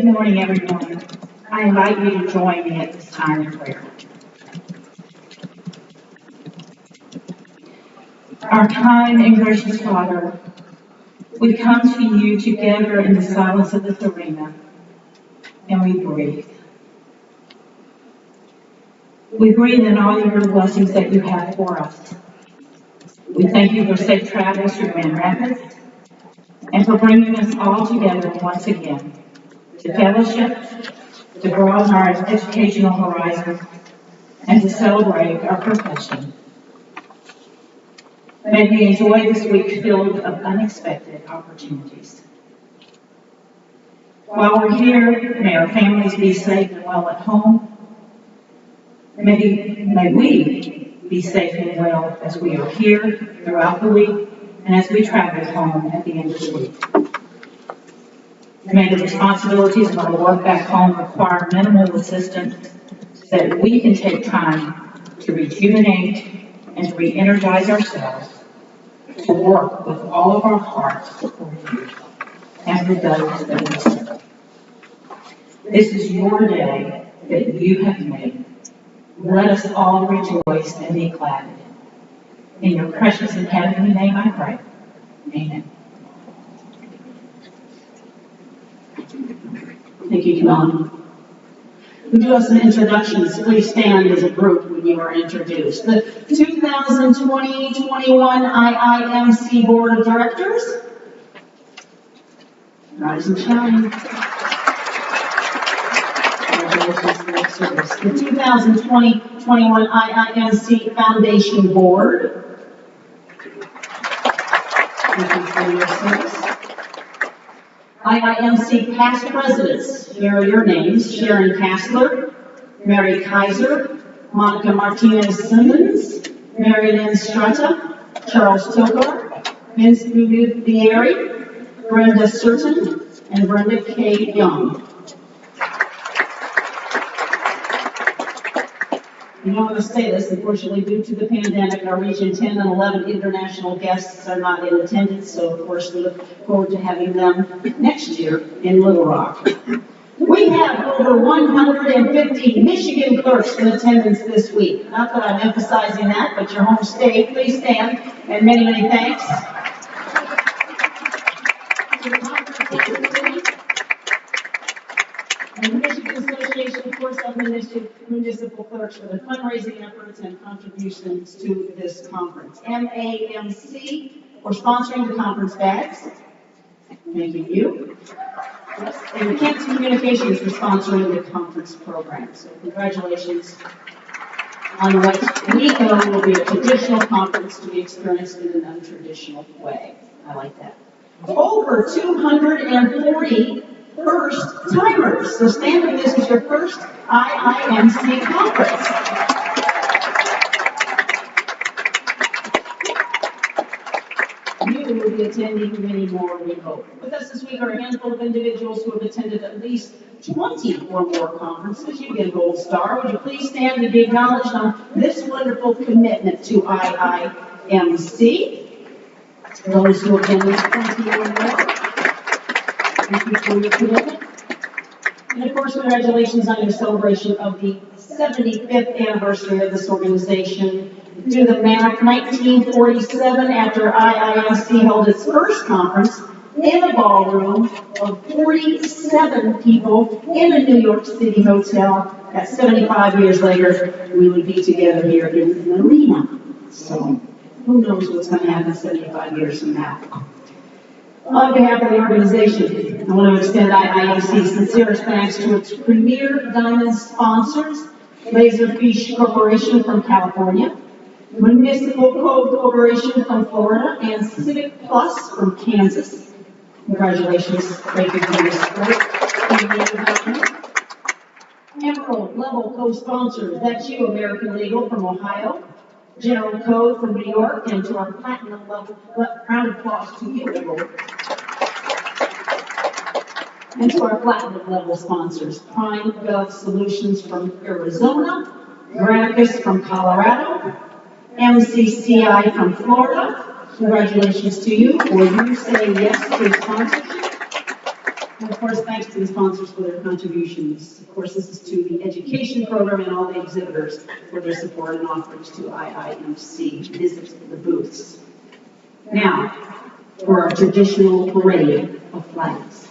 Good morning, everyone. I invite you to join me at this time in prayer. Our kind and gracious Father, we come to you together in the silence of this arena, and we breathe. We breathe in all your blessings that you have for us. We thank you for safe travels through Grand Rapids, and for bringing us all together once again to fellowship, to broaden our educational horizons, and to celebrate our profession. May we enjoy this week filled of unexpected opportunities. While we're here, may our families be safe and well at home. May we be safe and well as we are here throughout the week and as we travel home at the end of the week. May the responsibilities of our work back home require minimal assistance so that we can take time to rejuvenate and to re-energize ourselves to work with all of our hearts for you and for those that we serve. This is your day that you have made. Let us all rejoice and be glad in it. In your precious and heavenly name I pray. Amen. Thank you, Camilla. We do have some introductions. Please stand as a group when you are introduced. The 2020-21 IIMC Board of Directors. Rise and shine. Congratulations for your service. The 2020-21 IIMC Foundation Board. Thank you for your service. IIMC past presidents, here are your names: Sharon Kassler, Mary Kaiser, Monica Martinez-Simmons, Mary Lynn Strata, Charles Tilgar, Vince Vieri, Brenda Certain, and Brenda K. Young. You don't want to say this, unfortunately, due to the pandemic, our Region 10 and 11 international guests are not in attendance, so of course we look forward to having them next year in Little Rock. We have over 150 Michigan clerks in attendance this week. Not that I'm emphasizing that, but your home state, please stand, and many, many thanks. And the Michigan Association, of course, of Municipal Clerks for the fundraising efforts and contributions to this conference. MAMC for sponsoring the conference bags. Thank you. Yes. And Kansas Communications for sponsoring the conference program. So congratulations on what we know will be a traditional conference to be experienced in an untraditional way. I like that. Over 240 first timers. So stand with this is your first IIMC conference. You will be attending many more, we hope. With us this week are a handful of individuals who have attended at least 20 or more conferences. You get a gold star. Would you please stand and be acknowledged on this wonderful commitment to IIMC? Those who have been with 20 or more. Thank you for your commitment. And of course, congratulations on your celebration of the 75th anniversary of this organization. To the MAC 1947, after IIMC held its first conference in a ballroom of 47 people in a New York City hotel. At 75 years later, we would be together here in an arena. So who knows what's going to happen 75 years from now. On behalf of the organization, I want to extend IIMC's sincerest thanks to its premier diamond sponsors, Laserfish Corporation from California, Municipal Code Corporation from Florida, and Civic Plus from Kansas. Congratulations. Thank you for your support. Emerald Level co-sponsors, that's you, American Legal from Ohio, General Code from New York, and to our platinum level, round of applause to you, Emerald. And to our platinum level sponsors, Prime Gov Solutions from Arizona, Granicus from Colorado, MCCI from Florida. Congratulations to you for you saying yes to sponsorship. And of course, thanks to the sponsors for their contributions. Of course, this is to the education program and all the exhibitors for their support and offerings to IIMC. Visit the booths. Now, for our traditional parade of flags.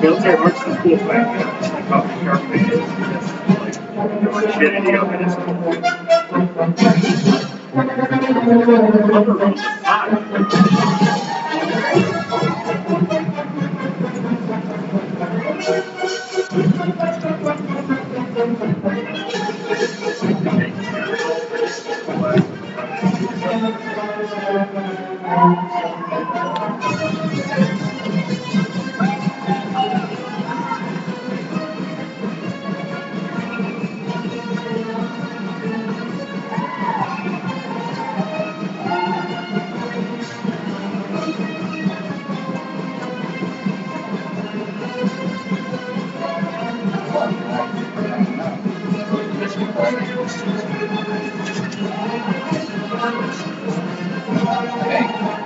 Military march is a cool flag, you know, just like how the shark thing is, like, there's shit in the open, it's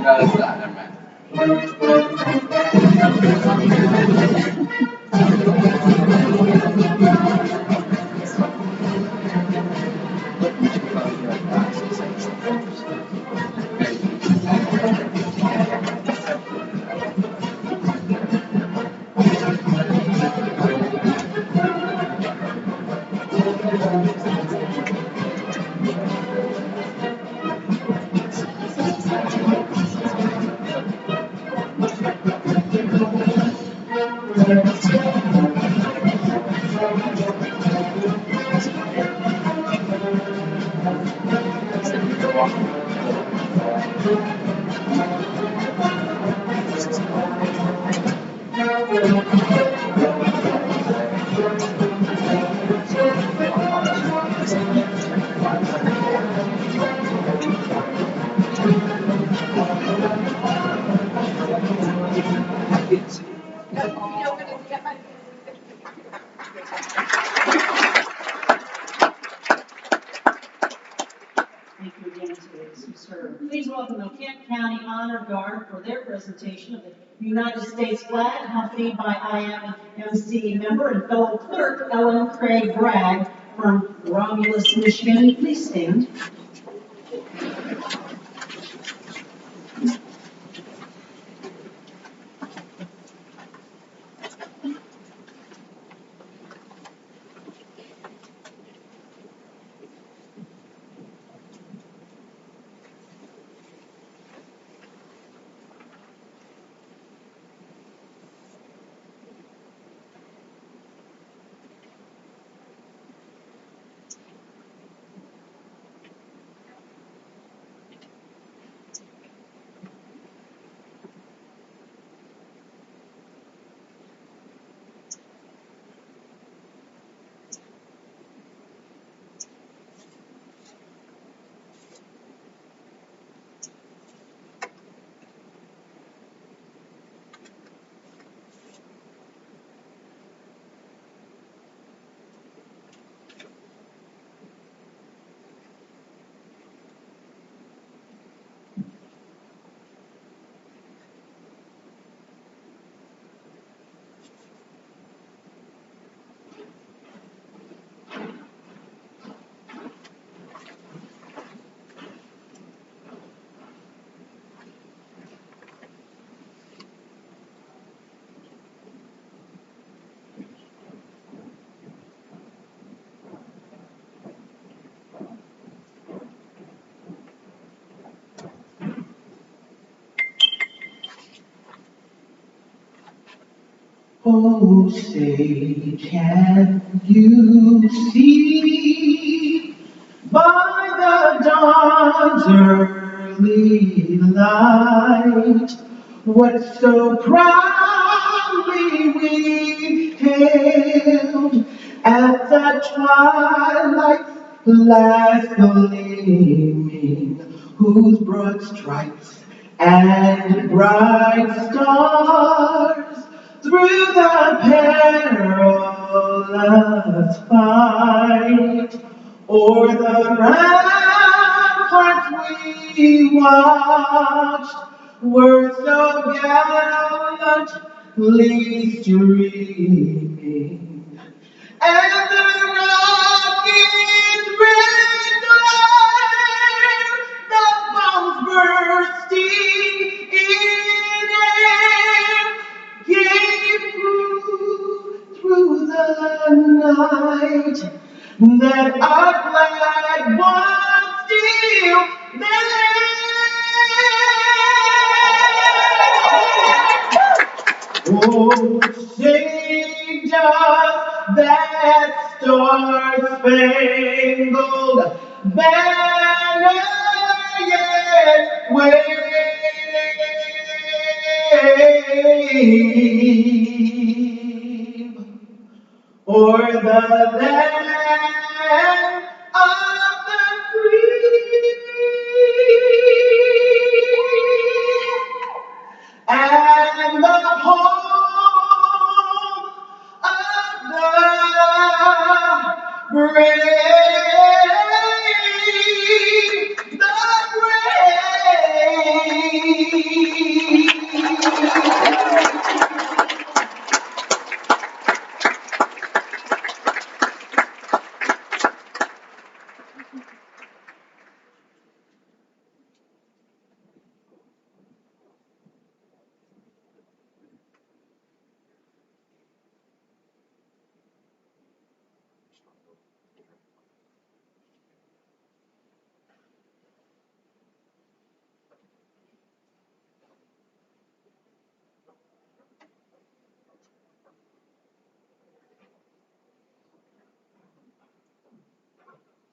No, that's not. Never mind. Thank you again to those who serve. Please welcome the Kent County Honor Guard for their presentation of the United States flag, accompanied by IIMC member and fellow clerk Craig-Bragg from Romulus, Michigan. Please stand. Oh, say, can you see by the dawn's early light what so proudly we hailed at the twilight's last gleaming, whose broad stripes and bright stars through the perilous fight o'er the ramparts we watched were so gallantly streaming, and the rocket's red glare, the bombs bursting in air, gave through the night that our flag was still there. Oh, say does that star-spangled banner yet wave o'er the land of the free and the home of the brave, the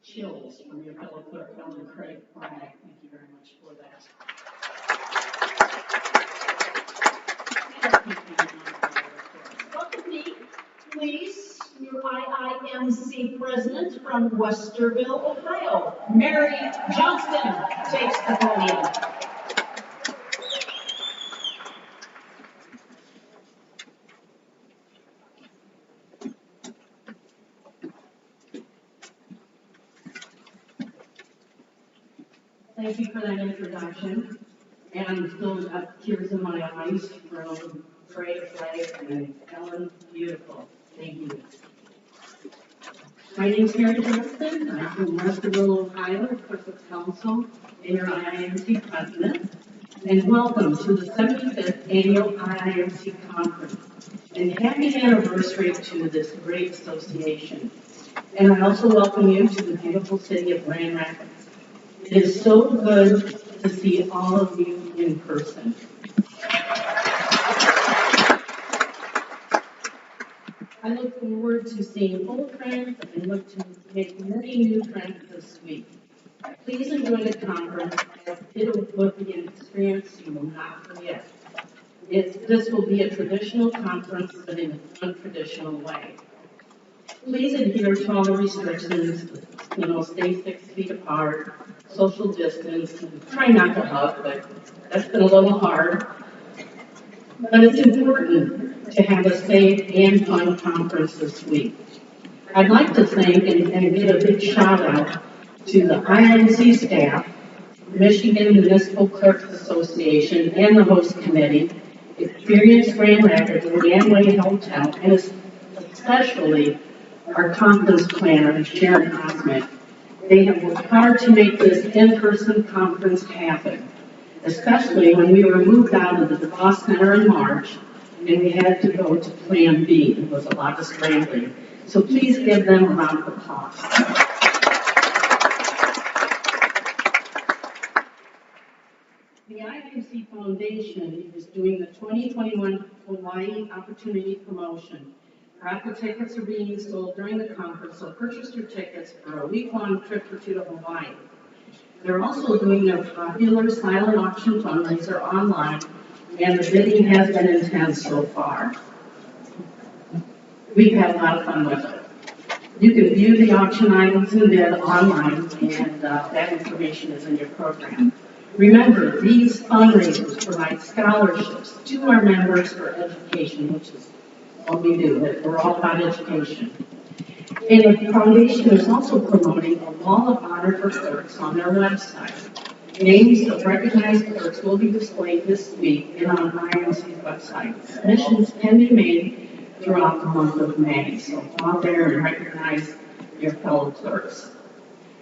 Chills from your fellow clerk, Craig-Bragg. Thank you very much for that. Welcome me, please, your IIMC president from Westerville, Ohio, Mary Johnston, takes the podium. Thank you for that introduction, and still got tears in my eyes from Craig-Bragg and Ellen. Beautiful. Thank you. My name is Mary Johnston. I'm from Westerville, Ohio, Clerk of Council, and your IIMC president. And welcome to the 75th Annual IIMC Conference. And happy anniversary to this great association. And I also welcome you to the beautiful city of Grand Rapids. It is so good to see all of you in person. I look forward to seeing old friends and look to make many new friends this week. Please enjoy the conference, as it will be an experience you will not forget. This will be a traditional conference, but in an untraditional way. Please adhere to all the restrictions, stay 6 feet apart, social distance, and try not to hug, but that's been a little hard. But it's important to have a safe and fun conference this week. I'd like to thank and give a big shout out to the IIMC staff, Michigan Municipal Clerks Association, and the host committee, Experience Grand Rapids, and Amway Hotel, and especially our conference planner, Sharon Osment. They have worked hard to make this in-person conference happen, especially when we were moved out of the DeVos Center in March and we had to go to Plan B. It was a lot of scrambling. So please give them a round of applause. The IIMC Foundation is doing the 2021 Hawaii Opportunity Promotion. Raffle tickets are being sold during the conference, so purchase your tickets for a week-long trip or two to Hawaii. They're also doing their popular silent auction fundraiser online, and the bidding has been intense so far. We've had a lot of fun with it. You can view the auction items and bid online, and that information is in your program. Remember, these fundraisers provide scholarships to our members for education, which is what we do. We're all about education. And the foundation is also promoting a wall of honor for clerks on their website. Names of recognized clerks will be displayed this week and on IIMC's website. Submissions can be made throughout the month of May, so go out there and recognize your fellow clerks.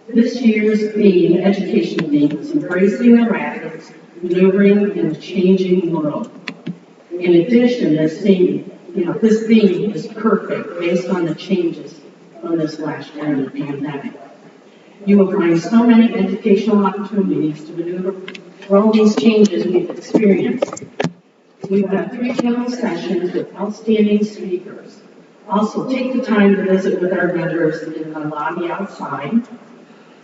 This year's theme, education theme, is embracing the rapids, maneuvering in a changing world. In addition, this theme is perfect based on the changes from this last year in the pandemic. You will find so many educational opportunities to maneuver through all these changes we've experienced. We've got 3 panel sessions with outstanding speakers. Also, take the time to visit with our vendors in the lobby outside.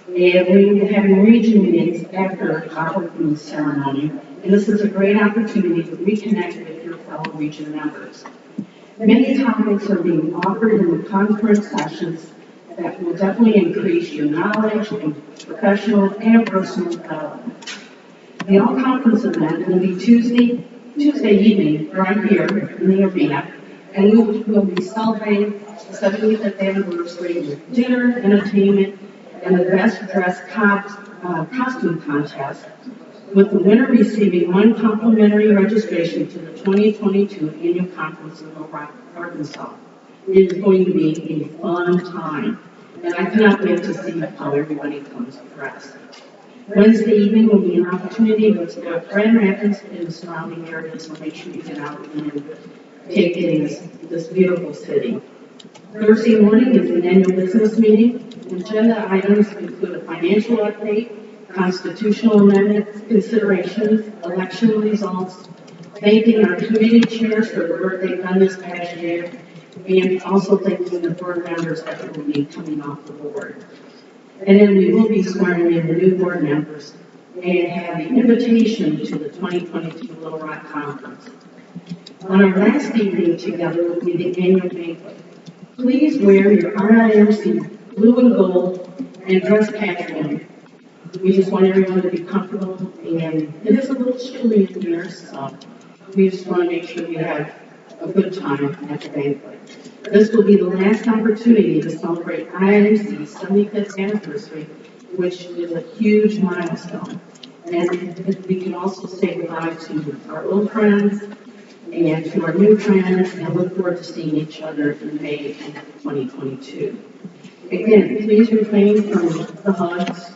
And we will be having region meetings after our opening ceremony. And this is a great opportunity to reconnect with your fellow region members. Many topics are being offered in the conference sessions that will definitely increase your knowledge and professional and personal development. The all-conference event will be Tuesday evening right here in the arena, and we will be celebrating the 75th anniversary with dinner, entertainment, and the best dressed costume contest, with the winner receiving 1 complimentary registration to the 2022 annual conference in Little Rock, Arkansas. It is going to be a fun time, and I cannot wait to see how everybody comes dressed. Wednesday evening will be an opportunity to explore Grand Rapids and the surrounding areas, so make sure you get out and take in this beautiful city. Thursday morning is an annual business meeting. Agenda items include a financial update, constitutional amendment considerations, election results, thanking our committee chairs for the work they've done this past year, and also thanking the board members that will be coming off the board. And then we will be swearing in the new board members and have the invitation to the 2022 Little Rock Conference. On our last evening together will be the annual banquet. Please wear your IIMC blue and gold and dress casually. We just want everyone to be comfortable, and it is a little chilly in here, so we just want to make sure we have a good time at the banquet. This will be the last opportunity to celebrate IIMC's 75th anniversary, which is a huge milestone. And we can also say goodbye to our old friends and to our new friends, and look forward to seeing each other in May 2022. Again, please refrain from the hugs,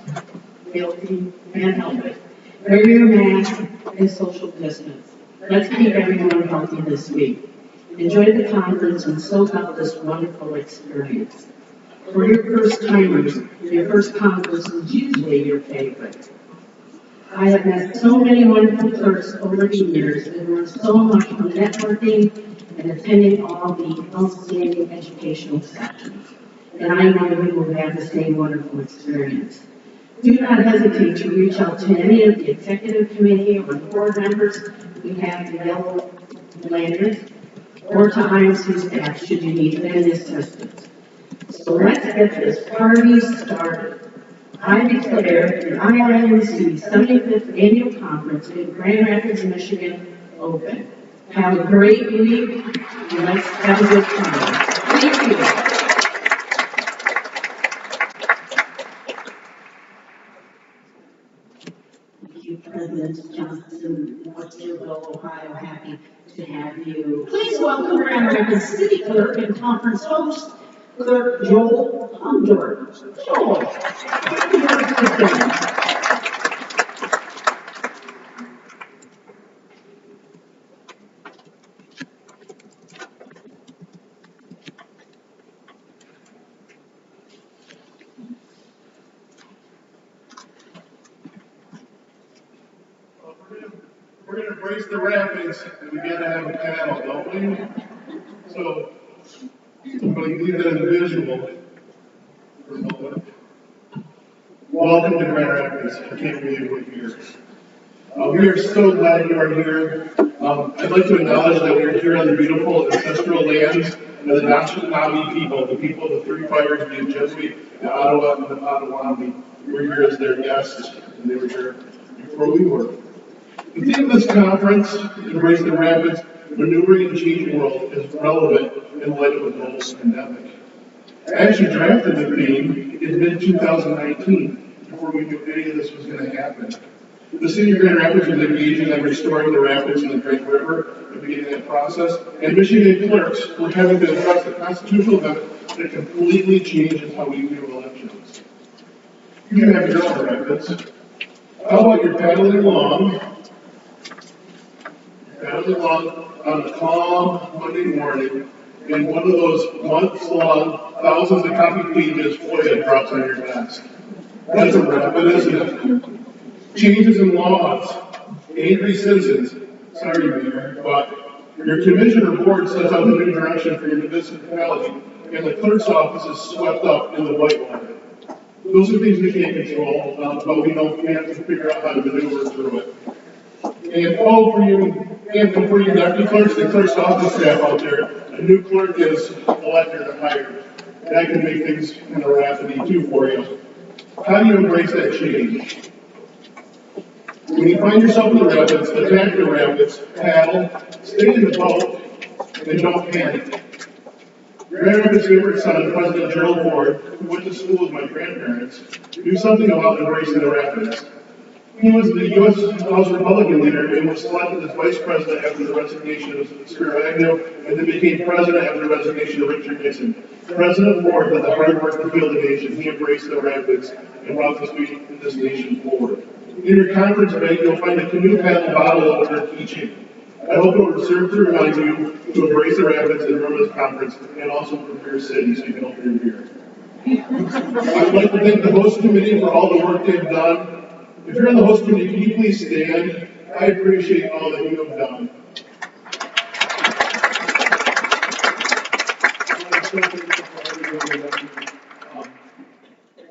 guilty, can't help it. Wear your mask and social distance. Let's keep everyone healthy this week. Enjoy the conference and soak up this wonderful experience. For your first timers, your first conference is usually your favorite. I have met so many wonderful clerks over the years and learned so much from networking and attending all the outstanding educational sessions. And I know you will have the same wonderful experience. Do not hesitate to reach out to any of the executive committee or board members. We have the yellow lanyards, or to IIMC staff should you need any assistance. So let's get this party started. I declare the IIMC 75th Annual Conference in Grand Rapids, Michigan open. Have a great week, and let's have a good time. Thank you. Thank you, President Johnston, Westerville, Ohio. Happy to have you. Please welcome Grand Rapids City Clerk and Conference host, Clerk Joel Hondorp. Joel. we're going to embrace the rapids, and we got to have a paddle, don't we? So, I'm going to leave that in the visual for a moment. Welcome to Grand Rapids. I can't believe we're here. We are so glad you are here. I'd like to acknowledge that we are here on the beautiful ancestral lands of the Anishinaabe people, the people of the Three Fires, the Ojibwe, the Ottawa, and the Potawatomi. We're here as their guests, and they were here before we were. The theme of this conference, Embrace the Rapids, Maneuvering in a Changing World, is relevant in light of the global pandemic. I actually drafted the theme in mid-2019, before we knew any of this was going to happen. The City of Grand Rapids was engaging on restoring the rapids in the Great River and beginning that process, and Michigan Clerks were having to address the constitutional amendment that completely changes how we do elections. You have your own rapids. How about you're paddling along on a calm Monday morning, and one of those months-long, thousands of copy pages FOIA drops on your desk. That's a rapid, isn't it? Changes in laws, angry citizens, sorry Mayor, but your commission or board sets out the new direction for your municipality, and the clerk's office is swept up in the whitewater. Those are things we can't control, but we know we have to figure out how to maneuver through it. And for you deputy clerks and clerk's office staff out there, a new clerk is elected or hired. That can make things kind of rapidy too for you. How do you embrace that change? When you find yourself in the rapids, attack the rapids, paddle, stay in the boat, and don't panic. Grand Rapids' favorite son, President Gerald Ford, who went to school with my grandparents, knew something about embracing the rapids. He was the U.S. House Republican leader and was selected as vice president after the resignation of Craig-Bragg, and then became president after the resignation of Richard Nixon. President Ford did the hard work to build the nation. He embraced the rapids and brought this nation forward. In your conference bag, you'll find a canoe paddle bottle opener keychain. I hope it will serve to remind you to embrace the rapids and remember this conference, and also prepare city so you can open your beer. I'd like to thank the host committee for all the work they've done. If you're on the host committee, can you please stand? I appreciate all that you have done.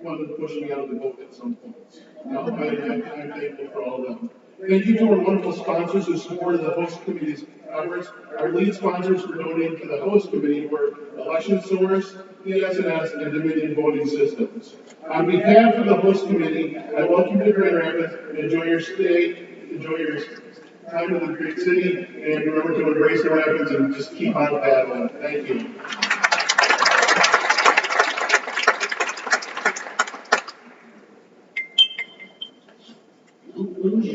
One of pushing me out of the boat at some points. I'm thankful for all of them. Thank you to our wonderful sponsors who supported the host committee's efforts. Our lead sponsors for donating to the host committee were Election Source, ES&S, and Dominion Voting Systems. On behalf of the host committee, I welcome you to Grand Rapids and enjoy your stay, enjoy your time in the great city, and remember to embrace the rapids and just keep on paddling. Thank you.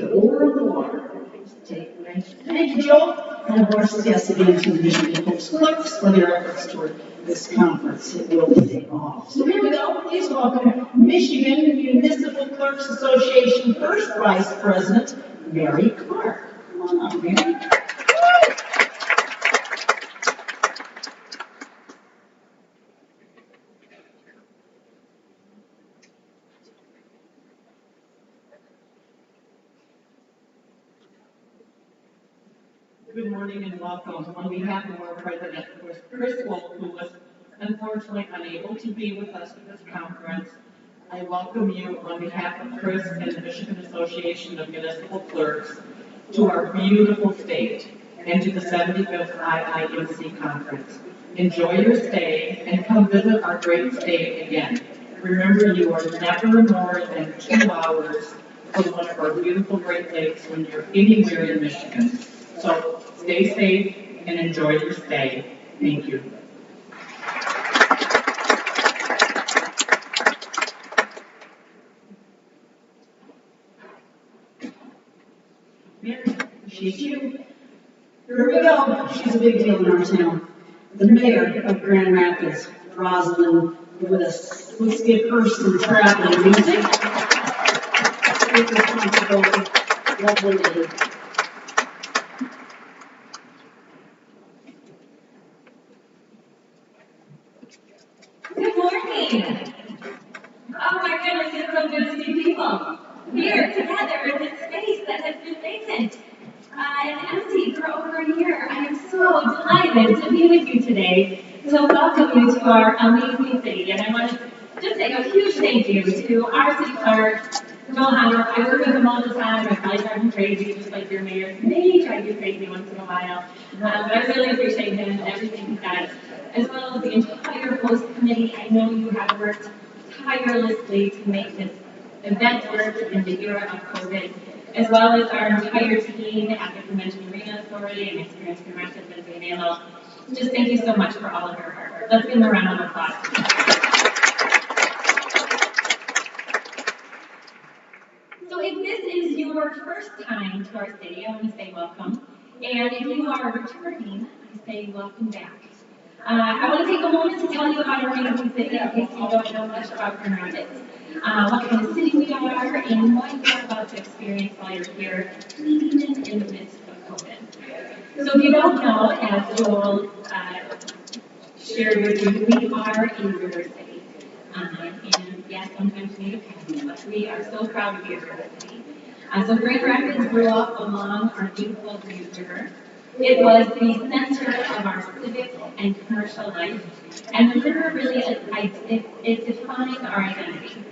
Over the water. Thank you, Joel. And of course, yes, again to the Michigan Clerks for their efforts toward this conference. It will take off. So here we go. Please welcome Michigan Municipal Clerks Association First Vice President, Mary Clark. Come on up, Mary. Good morning and welcome. On behalf of our president, Chris Swope, who was unfortunately unable to be with us at this conference, I welcome you on behalf of Chris and the Michigan Association of Municipal Clerks to our beautiful state and to the 75th IIMC conference. Enjoy your stay and come visit our great state again. Remember, you are never more than 2 hours from one of our beautiful Great Lakes when you're anywhere in Michigan. So stay safe and enjoy your stay. Thank you. Mary, she's you. Here we go. She's a big deal in our town. The mayor of Grand Rapids, Rosalyn Bliss. Let's give her some traveling music. Take responsibility. Lovely lady. Good morning. Oh my goodness, it's so good to see people here together in this space that has been vacant. and empty for over a year. I am so delighted to be with you today to welcome you to our amazing city. And I want to just say a huge thank you to our city clerk, Hondorp. I work with him all the time. I probably drive him crazy, just like your mayor may drive you crazy once in a while. But I really appreciate him and everything he does, as well as the entire host committee. I know you have worked tirelessly to make this event work in the era of COVID, as well as our entire team at the Convention Arena Authority and Experience Convention and Vandal. Just thank you so much for all of your hard work. Let's give them a round of applause. So if this is your first time to our city, I want to say welcome. And if you are returning, I say welcome back. I want to take a moment to tell you about our amazing city in case you don't know much about Grand Rapids. What kind of city we are and what you're about to experience while you're here, even in the midst of COVID. So if you don't know, as Joel shared with you, we are a river city. And yes, sometimes we need a paddle, but we are so proud to be a river city. So Grand Rapids grew up along our beautiful Green River. It was the center of our civic and commercial life, and the river really, it defined our identity.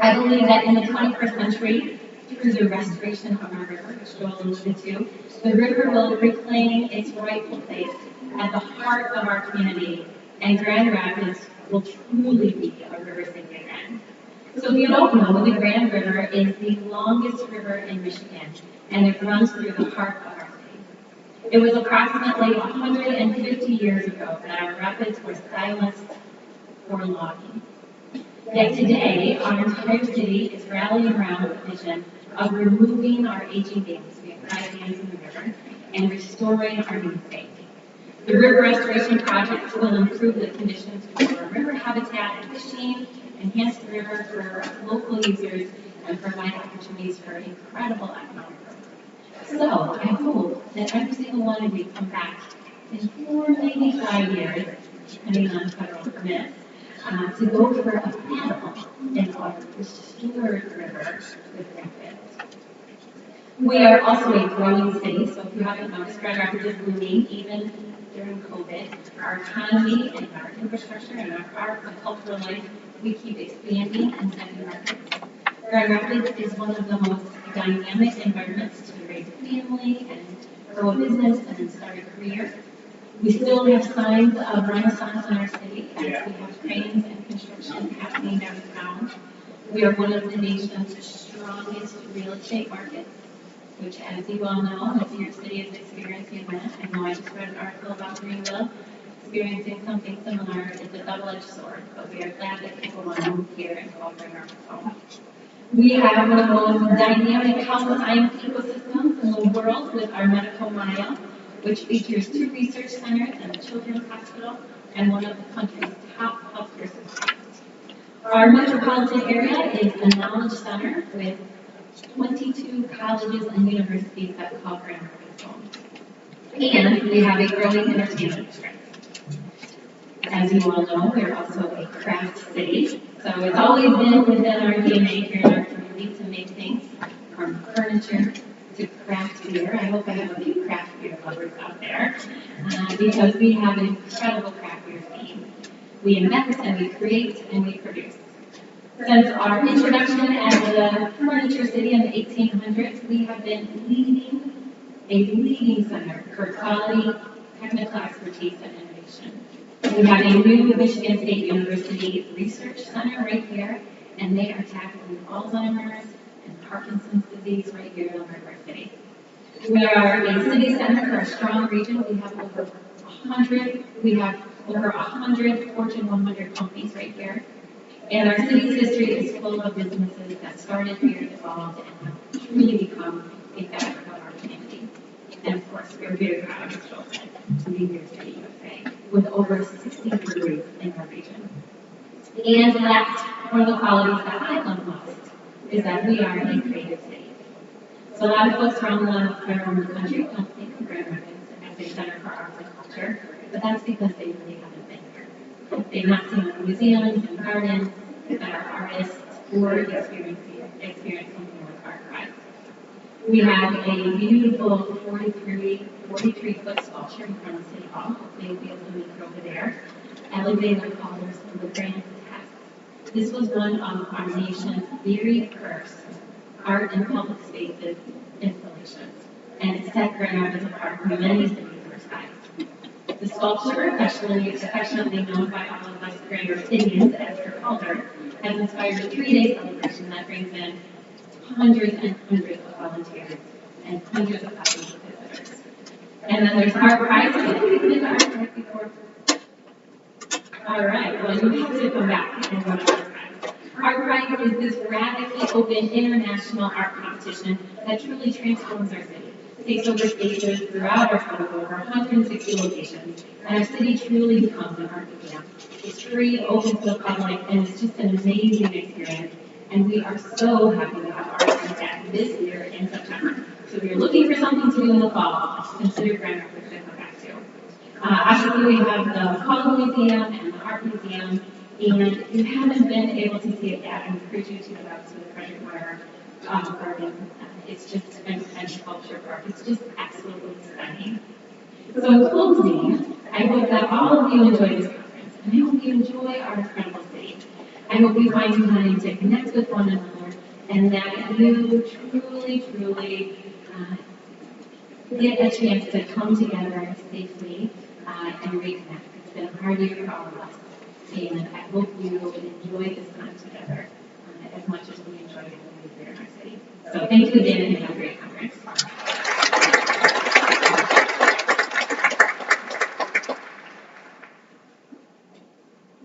I believe that in the 21st century, through the restoration of our river, which Joel alluded to, the river will reclaim its rightful place at the heart of our community, and Grand Rapids will truly be a river city again. So if you don't know, the Grand River is the longest river in Michigan, and it runs through the heart of our city. It was approximately 150 years ago that our rapids were silenced for logging. Yet today, our entire city is rallying around the vision of removing our aging dams, we have 5 dams in the river, and restoring our new state. The river restoration projects will improve the conditions for river habitat and fishing, enhance the river for local users, and provide opportunities for incredible economic growth. So I hope that every single one of you come back in 4, maybe 5 years, depending on federal permits, to go for a paddle in our restored river with rapids. We are also a growing city, so if you haven't noticed, Grand Rapids is booming even during COVID. Our economy and our infrastructure and our arts and cultural life, we keep expanding and setting records. Grand Rapids is one of the most dynamic environments to raise a family and grow a business and start a career. We still have signs of renaissance in our city as we have cranes and construction happening downtown. We are one of the nation's strongest real estate markets, which, as you all know, if your city is experiencing that, I know I just read an article about Greenville experiencing something similar. It's a double-edged sword, but we are glad that people want to move here and go bring our home. We have one of the most dynamic health science ecosystems in the world with our medical mile, which features 2 research centers and a children's hospital, and one of the country's top healthcare systems. Our metropolitan area is a knowledge center with 22 colleges and universities that call Grand Rapids home. And we have a growing entertainment district. As you all know, we're also a craft city, so it's always been within our DNA here in our community to make things from furniture to craft beer. I hope I have a few craft beer lovers out there, because we have an incredible craft beer scene. We invent and we create and we produce. Since our introduction as a furniture city in the 1800s, we have been a leading center for quality, technical expertise, and innovation. We have a new Michigan State University Research Center right here, and they are tackling Alzheimer's and Parkinson's disease right here in our city. We are a city center for a strong region. We have over 100 Fortune 100 companies right here. And our city's history is full of businesses that started here, evolved, and have truly become a fabric of our community. And of course, we're very proud, as Joel said, to be Beer City, USA, with over 60 breweries in our region. And last, one of the qualities that I love most is that we are a creative city. So a lot of folks around the country don't think of Grand Rapids as a center for arts and culture, but that's because they really haven't been here. They've not seen our museums and gardens that our artists or experience something like art crimes. We have a beautiful 43-foot sculpture in front of City Hall. Hopefully you'll be able to make it over there. Elevator callers for the grand test. This was one of our nation's very first art and public spaces installations, and it set Grand Rapids apart from many cities our size. The sculpture, affectionately known by all of us Grand Rapidians as her Hondorp, has inspired a 3-day celebration that brings in hundreds and hundreds of volunteers and hundreds of thousands of visitors. And then there's our prize. We've been to our prize before. All right, well, you have to come back and go to our prize. Our prize is this radically open international art competition that truly transforms our city. It takes over spaces throughout our city, over 160 locations, and our city truly becomes an art museum. It's free, open to the public, and it's just an amazing experience. And we are so happy to have art back this year in September. So if you're looking for something to do in the fall, consider Grand Rapids to come back to. Obviously, we have the Call Museum and the Art Museum. And if you haven't been able to see it yet, I encourage you to go out to the Craig-Bragg garden. It's just an sculpture park. It's just absolutely stunning. So in closing, I hope that all of you enjoy this conference, and I hope you enjoy our incredible city. I hope you find time to connect with one another, and that you truly get a chance to come together safely and reconnect. It's been a hard year for all of us, and I hope you enjoy this time together as much as we enjoyed it when we were here in our city. So thank you again, and have a great conference.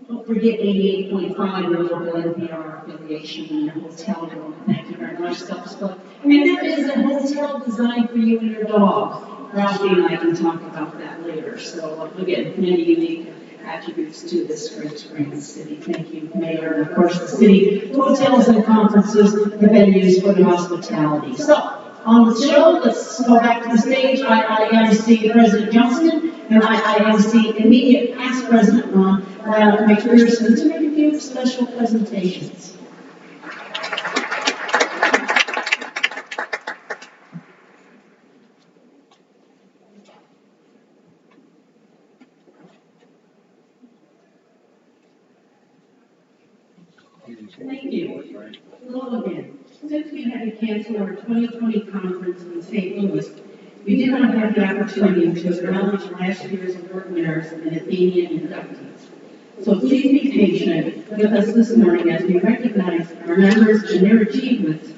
Don't forget 88.5, your local NPR affiliation and your hotel room. Thank you very much, Self-Spoke. And there is a hotel designed for you and your dog. Ralphie and I can talk about that later. So again, many unique attributes to this great city. Thank you, Mayor, and of course the city hotels and conferences, the venues for the hospitality. So on the show, let's go back to the stage. IIMC President Johnston and IIMC immediate past President McPherson to make a few special presentations. Thank you. Hello again. Since we had to cancel our 2020 conference in St. Louis, we did not have the opportunity to acknowledge last year's award winners and Athenian inductees. So please be patient with us this morning as we recognize our members and their achievements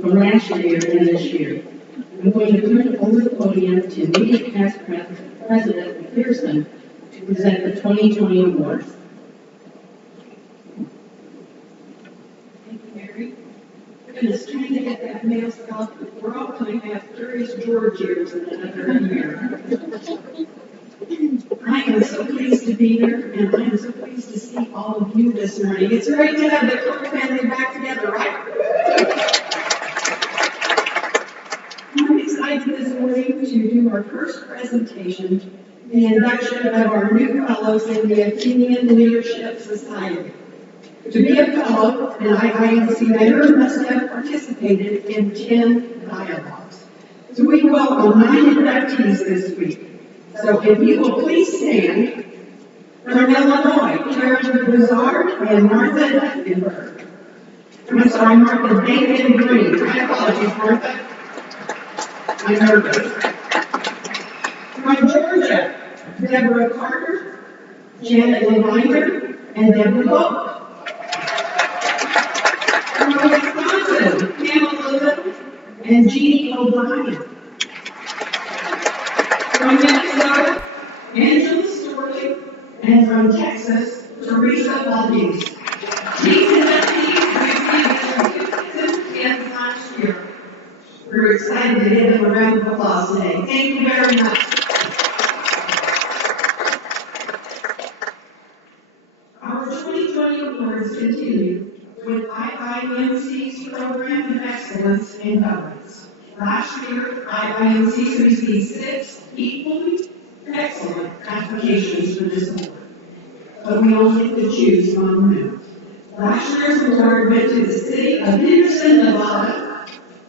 from last year and this year. I'm going to turn over the podium to immediate past President McPherson to present the 2020 awards. Goodness, trying to get that mask off. We're all kind of have Curious George ears in another year. I am so pleased to be here, and I am so pleased to see all of you this morning. It's great to have the Clerk family back together, right? I'm excited this morning to do our first presentation, the induction of our new fellows in the Athenian Leadership Society. To be a fellow, an IIMC member must have participated in 10 dialogues. So we welcome 9 inductees this week. So if you will please stand, from Illinois, Karen Bouchard and Martha Leftenberg. I'm sorry, Martha David Green. My apologies, Martha. I'm nervous. From Georgia, Deborah Carter, Janet Levinder, and Deborah Lowe. From Wisconsin, Camilla Little and Jeannie O'Brien. From Minnesota, Angela Storley, and from Texas, Teresa Valdez. These inductees received their certificates last year. We're excited to give them a round of applause today. Thank you very much. Our 2020 awards continue with IIMC's Program of Excellence in Governance. Last year, IIMC received 6 equally excellent applications for this award, but we only could choose one winner. Last year's award went to the city of Henderson, Nevada,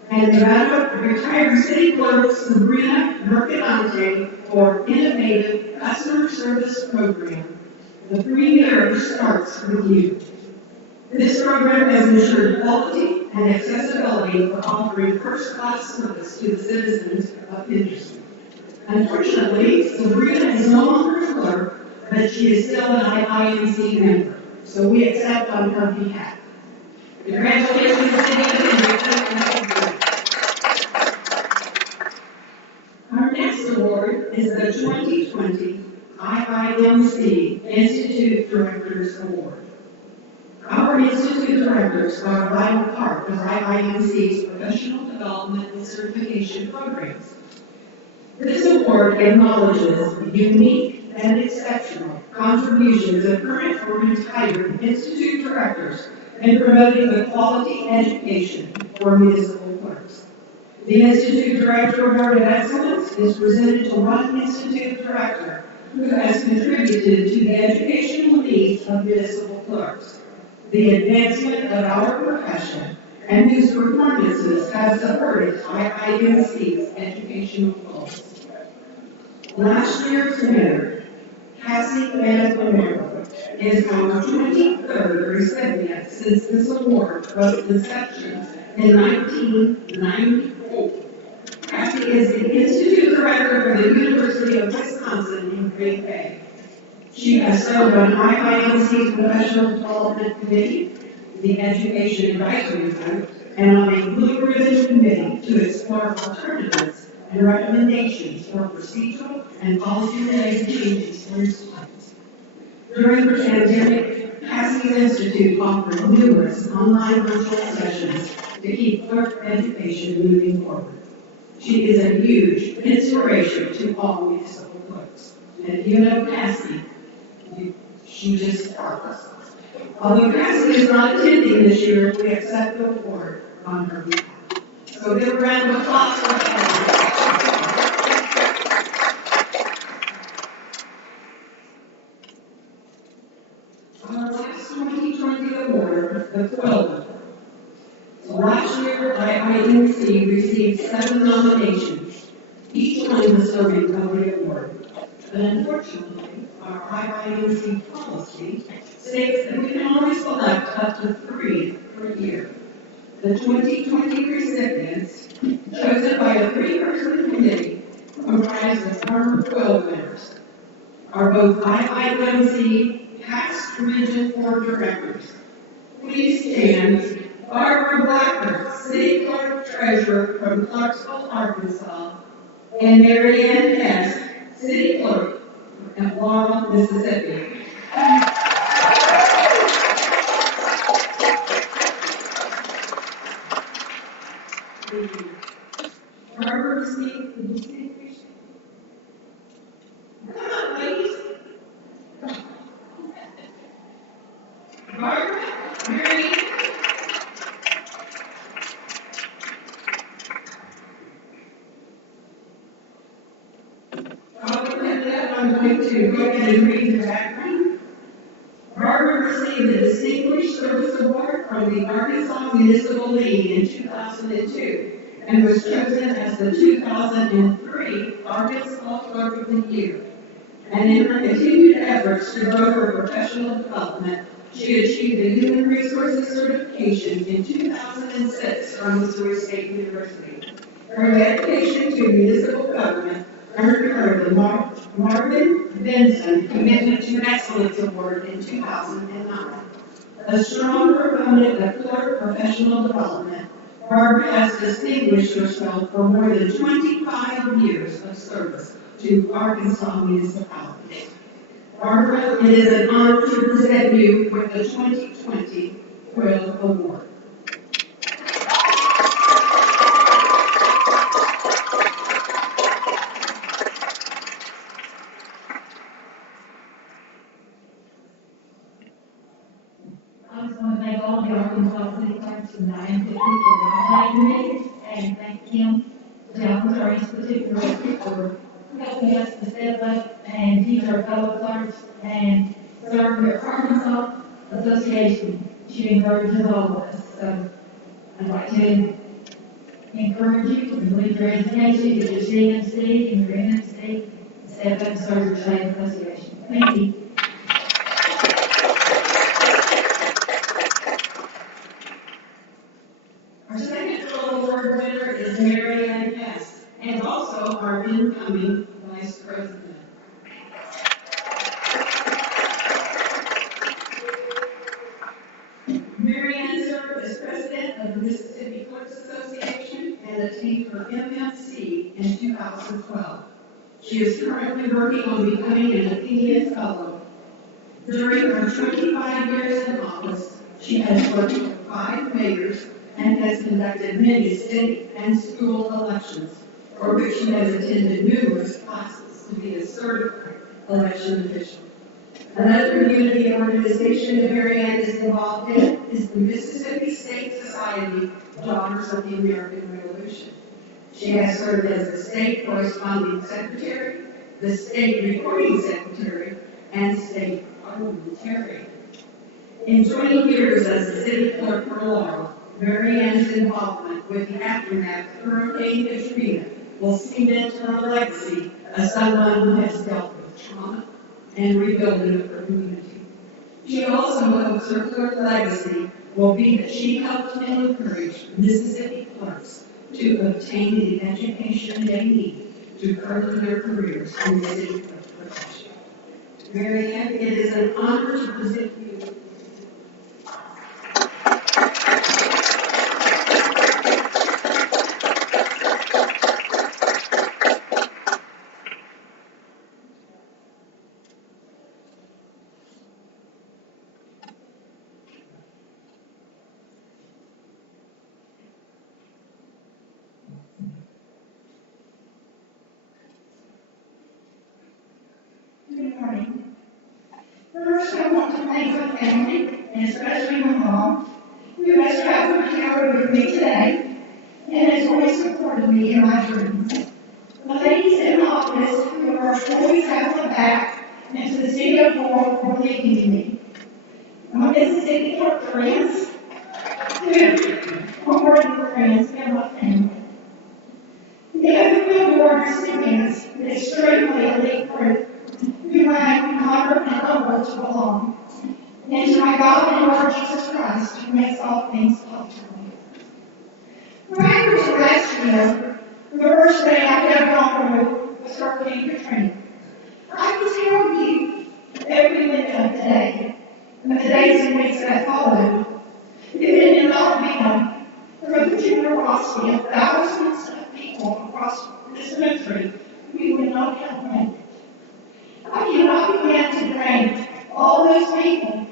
and Nevada retired city clerk Sabrina Mercadante for innovative customer service program. The premier starts with you. This program has ensured quality and accessibility for offering first-class service to the citizens of Henderson. Unfortunately, Sabrina is no longer a clerk, but she is still an IIMC member, so we accept on her behalf. Congratulations, City of Henderson. Our next award is the 2020 IIMC Institute Directors Award. Our Institute Directors are a vital part of IIMC's professional development and certification programs. This award acknowledges the unique and exceptional contributions of current or retired Institute Directors in promoting the quality education for municipal clerks. The Institute Director Award of Excellence is presented to one Institute Director who has contributed to the educational needs of municipal clerks, the advancement of our profession, and whose performances have supported IIMC's educational goals. Last year's winner, Cassie Manzanero, is our 23rd recipient since this award was inception in 1994. Cassie is the Institute Director for the University of Wisconsin in Green Bay. She has served on IIMC's Professional Development Committee, the Education Advisory Group, and on a Blue Ribbon Committee to explore alternatives and recommendations for procedural and policy-related changes for students. During the pandemic, Cassie's Institute offered numerous online virtual sessions to keep clerk education moving forward. She is a huge inspiration to all municipal clerks. And if you know Cassie, she just sparkles. Although Cassie is not attending this year, we accept the award on her behalf. So give a round of applause for Cassie. Our last 2020 award, the Quill Award. So last year, IIMC received 7 nominations, each one deserving of the award. But unfortunately, our IIMC policy states that we can only select up to 3 per year. The 2020 recipients, chosen by a 3-person committee, comprised of former Quill winners, are both IIMC past Region 4 directors. Please stand. Barbara Blackburn, City Clerk Treasurer from Clarksville, Arkansas, and Mary Ann S., City Clerk of Laurel, Mississippi. Barbara received the distinguished. Come on, ladies. Barbara, Mary. I'm going to go ahead and read the background. Barbara received the Distinguished Service Award from the Arkansas Municipal League in 2002 and was chosen as the 2003 Arkansas Clerk of the Year. And in her continued efforts to grow her professional development, she achieved the Human Resources Certification in 2006 from Missouri State University. Her dedication to municipal government earned her the Marvin Benson Commitment to Excellence Award in 2009. A strong proponent of clerk professional development, Barbara has distinguished herself for more than 25 years of service to Arkansas municipalities. Barbara, it is an honor to present you with the 2020 Quill Award. I just want to thank all the Arkansas City Clerks and the IIMC for nominating me, and thank Kim Jones, our Institute Director, for helping us to step up and teach our fellow clerks and serve the Arkansas Association. She encourages all of us. So I'd like to encourage you to complete your education, get your CMC and your NMC, and step up and start your trade association. Thank you. Our second Quill Award winner is Mary Ann Hess, and also our incoming Vice President. Mary Ann served as President of the Mississippi Clerks Association and attained her MFC in 2012. She is currently working on becoming an Athenian Fellow. During her 25 years in office, she has worked for 5 mayors and has conducted many city and school elections, for which she has attended numerous classes to be a certified election official. Another community organization that Mary Ann is involved in is the Mississippi State Society Daughters of the American Revolution. She has served as the state corresponding secretary, the state recording secretary, and state parliamentarian. In 20 years as the city clerk for Laurel, Mary Ann's involvement with the aftermath of Hurricane Katrina will cement her legacy as someone who has dealt with trauma and rebuilding of her community. She also hopes her clerk legacy will be that she helped and encouraged Mississippi clerks to obtain the education they need to further their careers in the city clerk profession. Mary Ann, it is an honor to present you. Good morning. First, I want to thank my family, and especially my mom, who has traveled here with me today and has always supported me in my dreams. The ladies in the office who are always have my back, and to the city of Laurel for believing in me. My Mississippi Clerk friends, who are working friends, and my family. The other award recipients, the extremely elite group, who I honor and humble to belong, and to my God and Lord Jesus Christ, who makes all things possible. Prior to last year, the first day I had gone through was Hurricane Katrina. I can tell you every minute of the day, and the days and weeks that followed, if it had not been for the generosity of thousands of people across this country, we would not have made it. I cannot begin to thank all those people,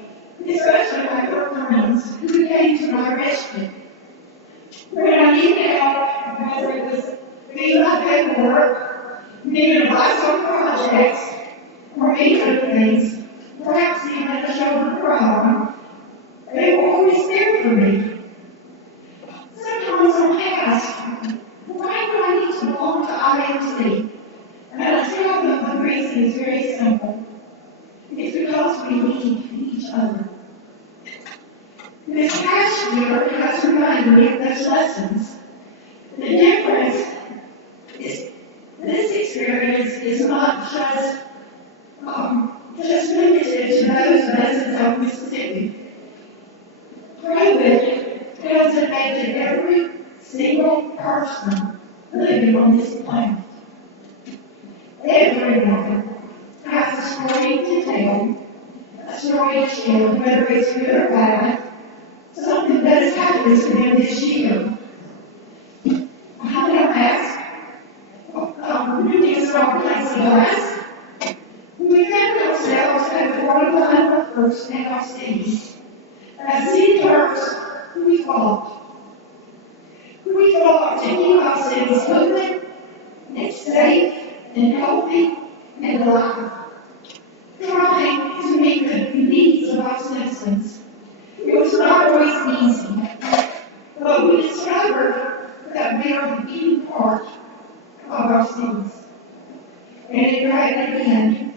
especially my clerk friends, who came to my rescue. When I needed help, whether it was filling out paperwork, needing advice on projects, or any other things, perhaps even a shoulder to cry on, they were always there for me. Sometimes I ask, why do I need to belong to IIMC? And I tell them the reason is very simple. It's because we need each other. This past year has reminded me of those lessons. The difference is this experience is not just limited to those residents of Mississippi. COVID has affected every single person living on this planet. Everyone has a story to tell, a story to share, whether it's good or bad, something that has happened to them this year. How do I ask? Reading our plexiglass, we found ourselves at the borderline of first in our cities. As city clerks, we fought. We fought to keep our cities open and safe and healthy and alive, trying to meet the needs of our citizens. It was not always easy, but we discovered that we are the beating heart of our cities. And in right at the end,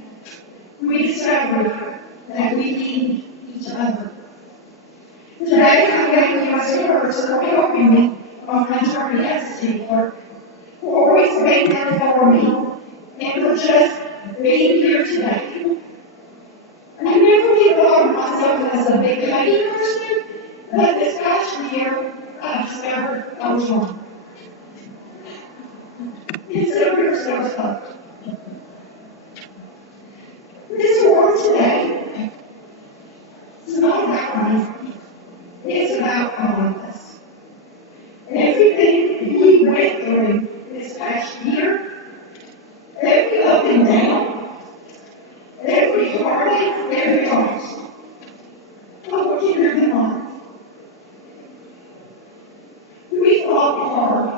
we discovered that we need each other. Today, I'm thanking my servers for helping me on my journey as a Consider yourselves loved. This award today is not about me. It's about all of us. Everything we went through this past year, every up and down, every heartache, every loss. I want you to hear them all. We fought hard.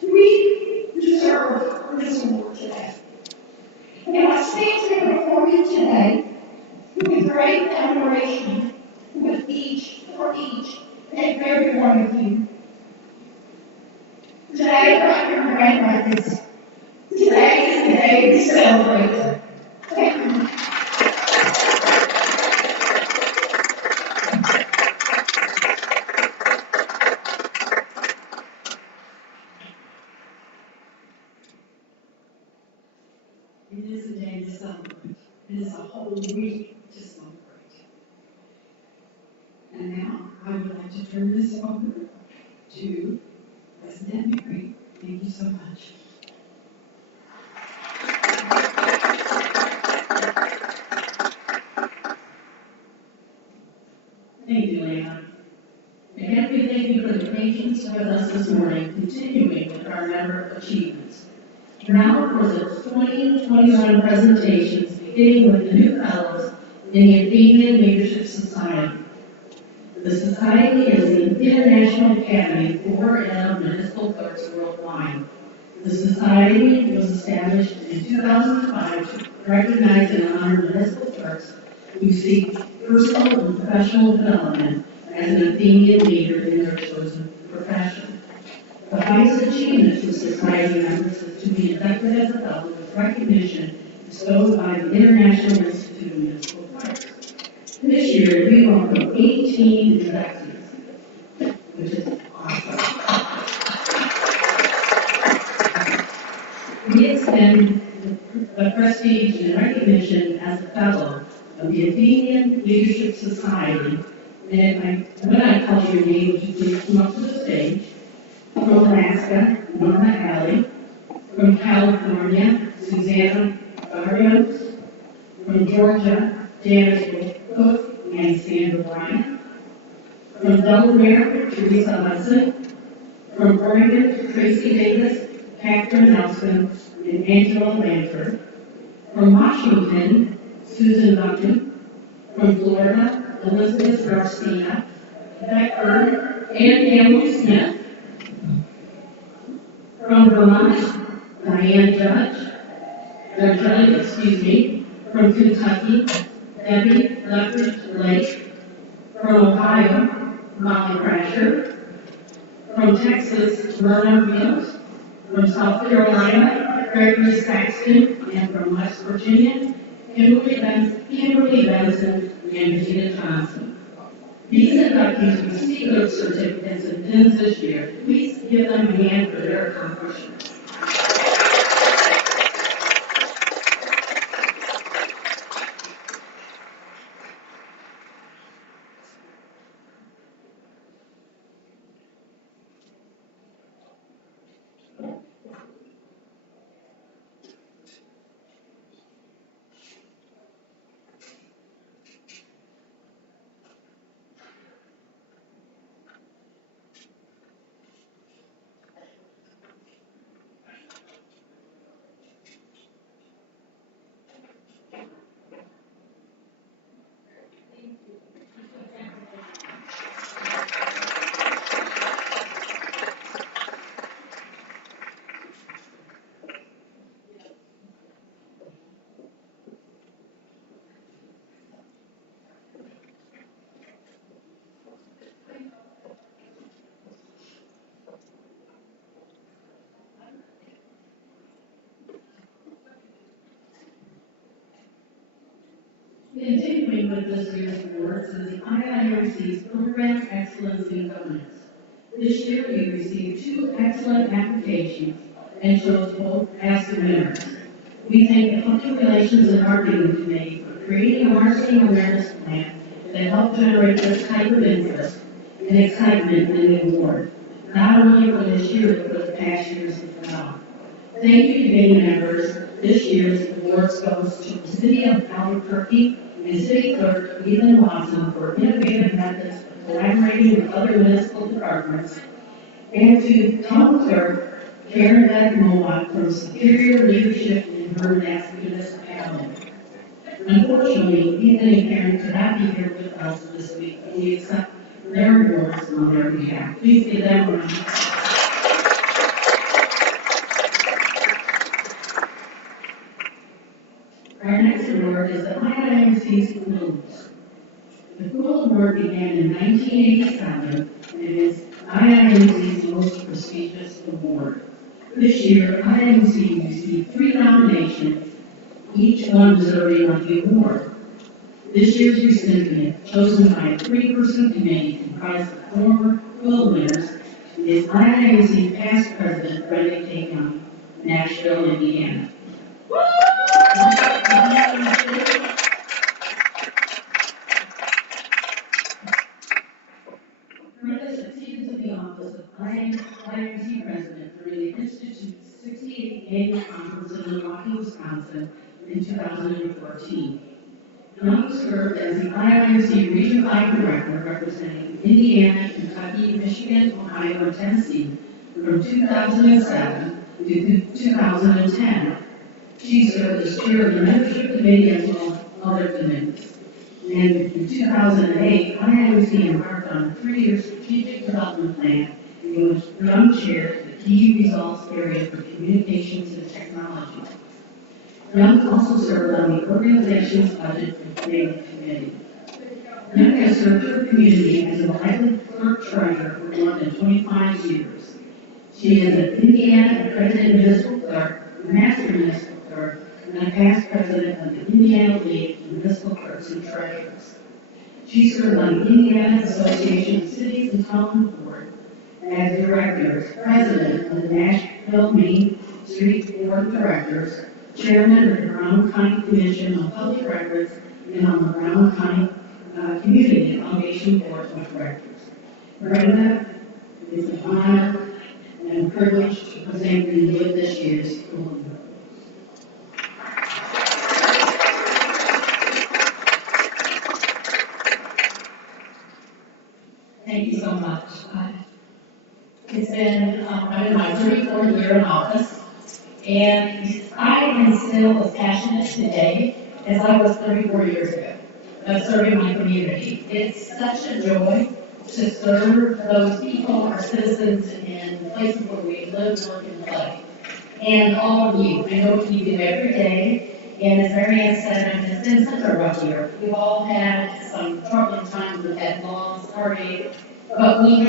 We deserve this award today. And I stand here before you today with great admiration for each and every one of you. Today, right here right like this. Today is the day we celebrate. Thank you. It is a day to celebrate. It is a whole week to celebrate. And now, I would like to turn this over to President Mary. Thank you so much. Thank you, Lana. Again, we thank you for the patience with us this morning, continuing with our member achievements. Now for the 2021 presentations, beginning with the new fellows in the Athenian Leadership Society. The Society is the International Academy for and of Municipal Clerks worldwide. The Society was established in 2005 to recognize and honor municipal clerks who seek personal and professional development as an Athenian leader in their chosen profession. The highest achievement for Society members is to be elected as a fellow with recognition bestowed by the International Institute of Municipal Clerks. This year, we welcome 18 inductees, which is awesome. We extend the prestige and recognition as a fellow of the Athenian Leadership Society. And when I call your name, would you please come up to the stage? From Alaska, Norma Alley. From California, Susanna Barrios. From Georgia, Janice Cook and Sandra Bryant. From Delaware, Teresa Hudson. From Oregon, Tracy Davis, Catherine Nelson, and Angela Lanford. From Washington, Susan Duncan. From Florida, Elizabeth Garcia, Beckford, and Emily Smith. From Vermont, Diane Judge, from Kentucky, Debbie Leffridge Lake. From Ohio, Molly Crasher. From Texas, Myrna Rios. From South Carolina, Gregory Saxton, and from West Virginia, Kimberly Benson and Regina Johnson. These inductees received their certificates and pins this year. Please give them a hand for their accomplishments. Continuing with this year's awards is the IIMC's Program Excellence in Governance. This year we received 2 excellent applications and chose both as the winners. We thank the Public Relations and Marketing Committee for creating a marketing awareness plan that helped generate this type of interest and excitement in the award, not only for this this year for the past years as well. Thank you, committee members. This year's awards goes to the City of Albuquerque and City Clerk Ethan Watson for innovative methods of collaborating with other municipal departments, and to Town Clerk Karen Mowat for superior leadership in her municipality. Unfortunately, Ethan and Karen could not be here with us this week, but we accept their awards on their behalf. Please give them a round. Our next award is the IIMC's Quill. The Quill Award began in 1987 and is IIMC's most prestigious award. This year, IIMC received 3 nominations, each one deserving of the award. This year's recipient, chosen by a 3-person committee comprised of former Quill winners, is IIMC past president Brenda K. Young, Nashville, Indiana. Brenda succeeded to the office of IIMC president during the Institute's 68th annual conference in Milwaukee, Wisconsin in 2014. Young served as the IIMC Region 5 Director representing Indiana, Kentucky, Michigan, Ohio, and Tennessee from 2007 to 2010. She served as chair of the membership committee as well as other committees. And in 2008, IIMC embarked on a 3-year strategic development plan in which Young chaired the key results area for communications and technology. Young also served on the organization's budget and planning committee. Young has served her community as an elected clerk treasurer for more than 25 years. She is an Indiana accredited municipal clerk, a master municipal clerk, and a past president of the Indiana League of Municipal Clerks and Treasurers. She served on the Indiana Association of Cities and Towns Board as director, president of the Nashville Main Street Board of Directors, chairman of the Brown County Commission on Public Records, and on the Brown County Community Foundation Board of Directors. Brenda, it is an honor and a privilege to present you with this year's Quill. Thank you so much. It's been, I'm in my 34th year in office, and I am still as passionate today as I was 34 years ago of serving my community. It's such a joy to serve those people, our citizens, in the places where we live, work, and play. And all of you, I know what you do every day, and as Marianne said, it's been such a rough year. We've all had some troubling times, we've had loss, heartache, but we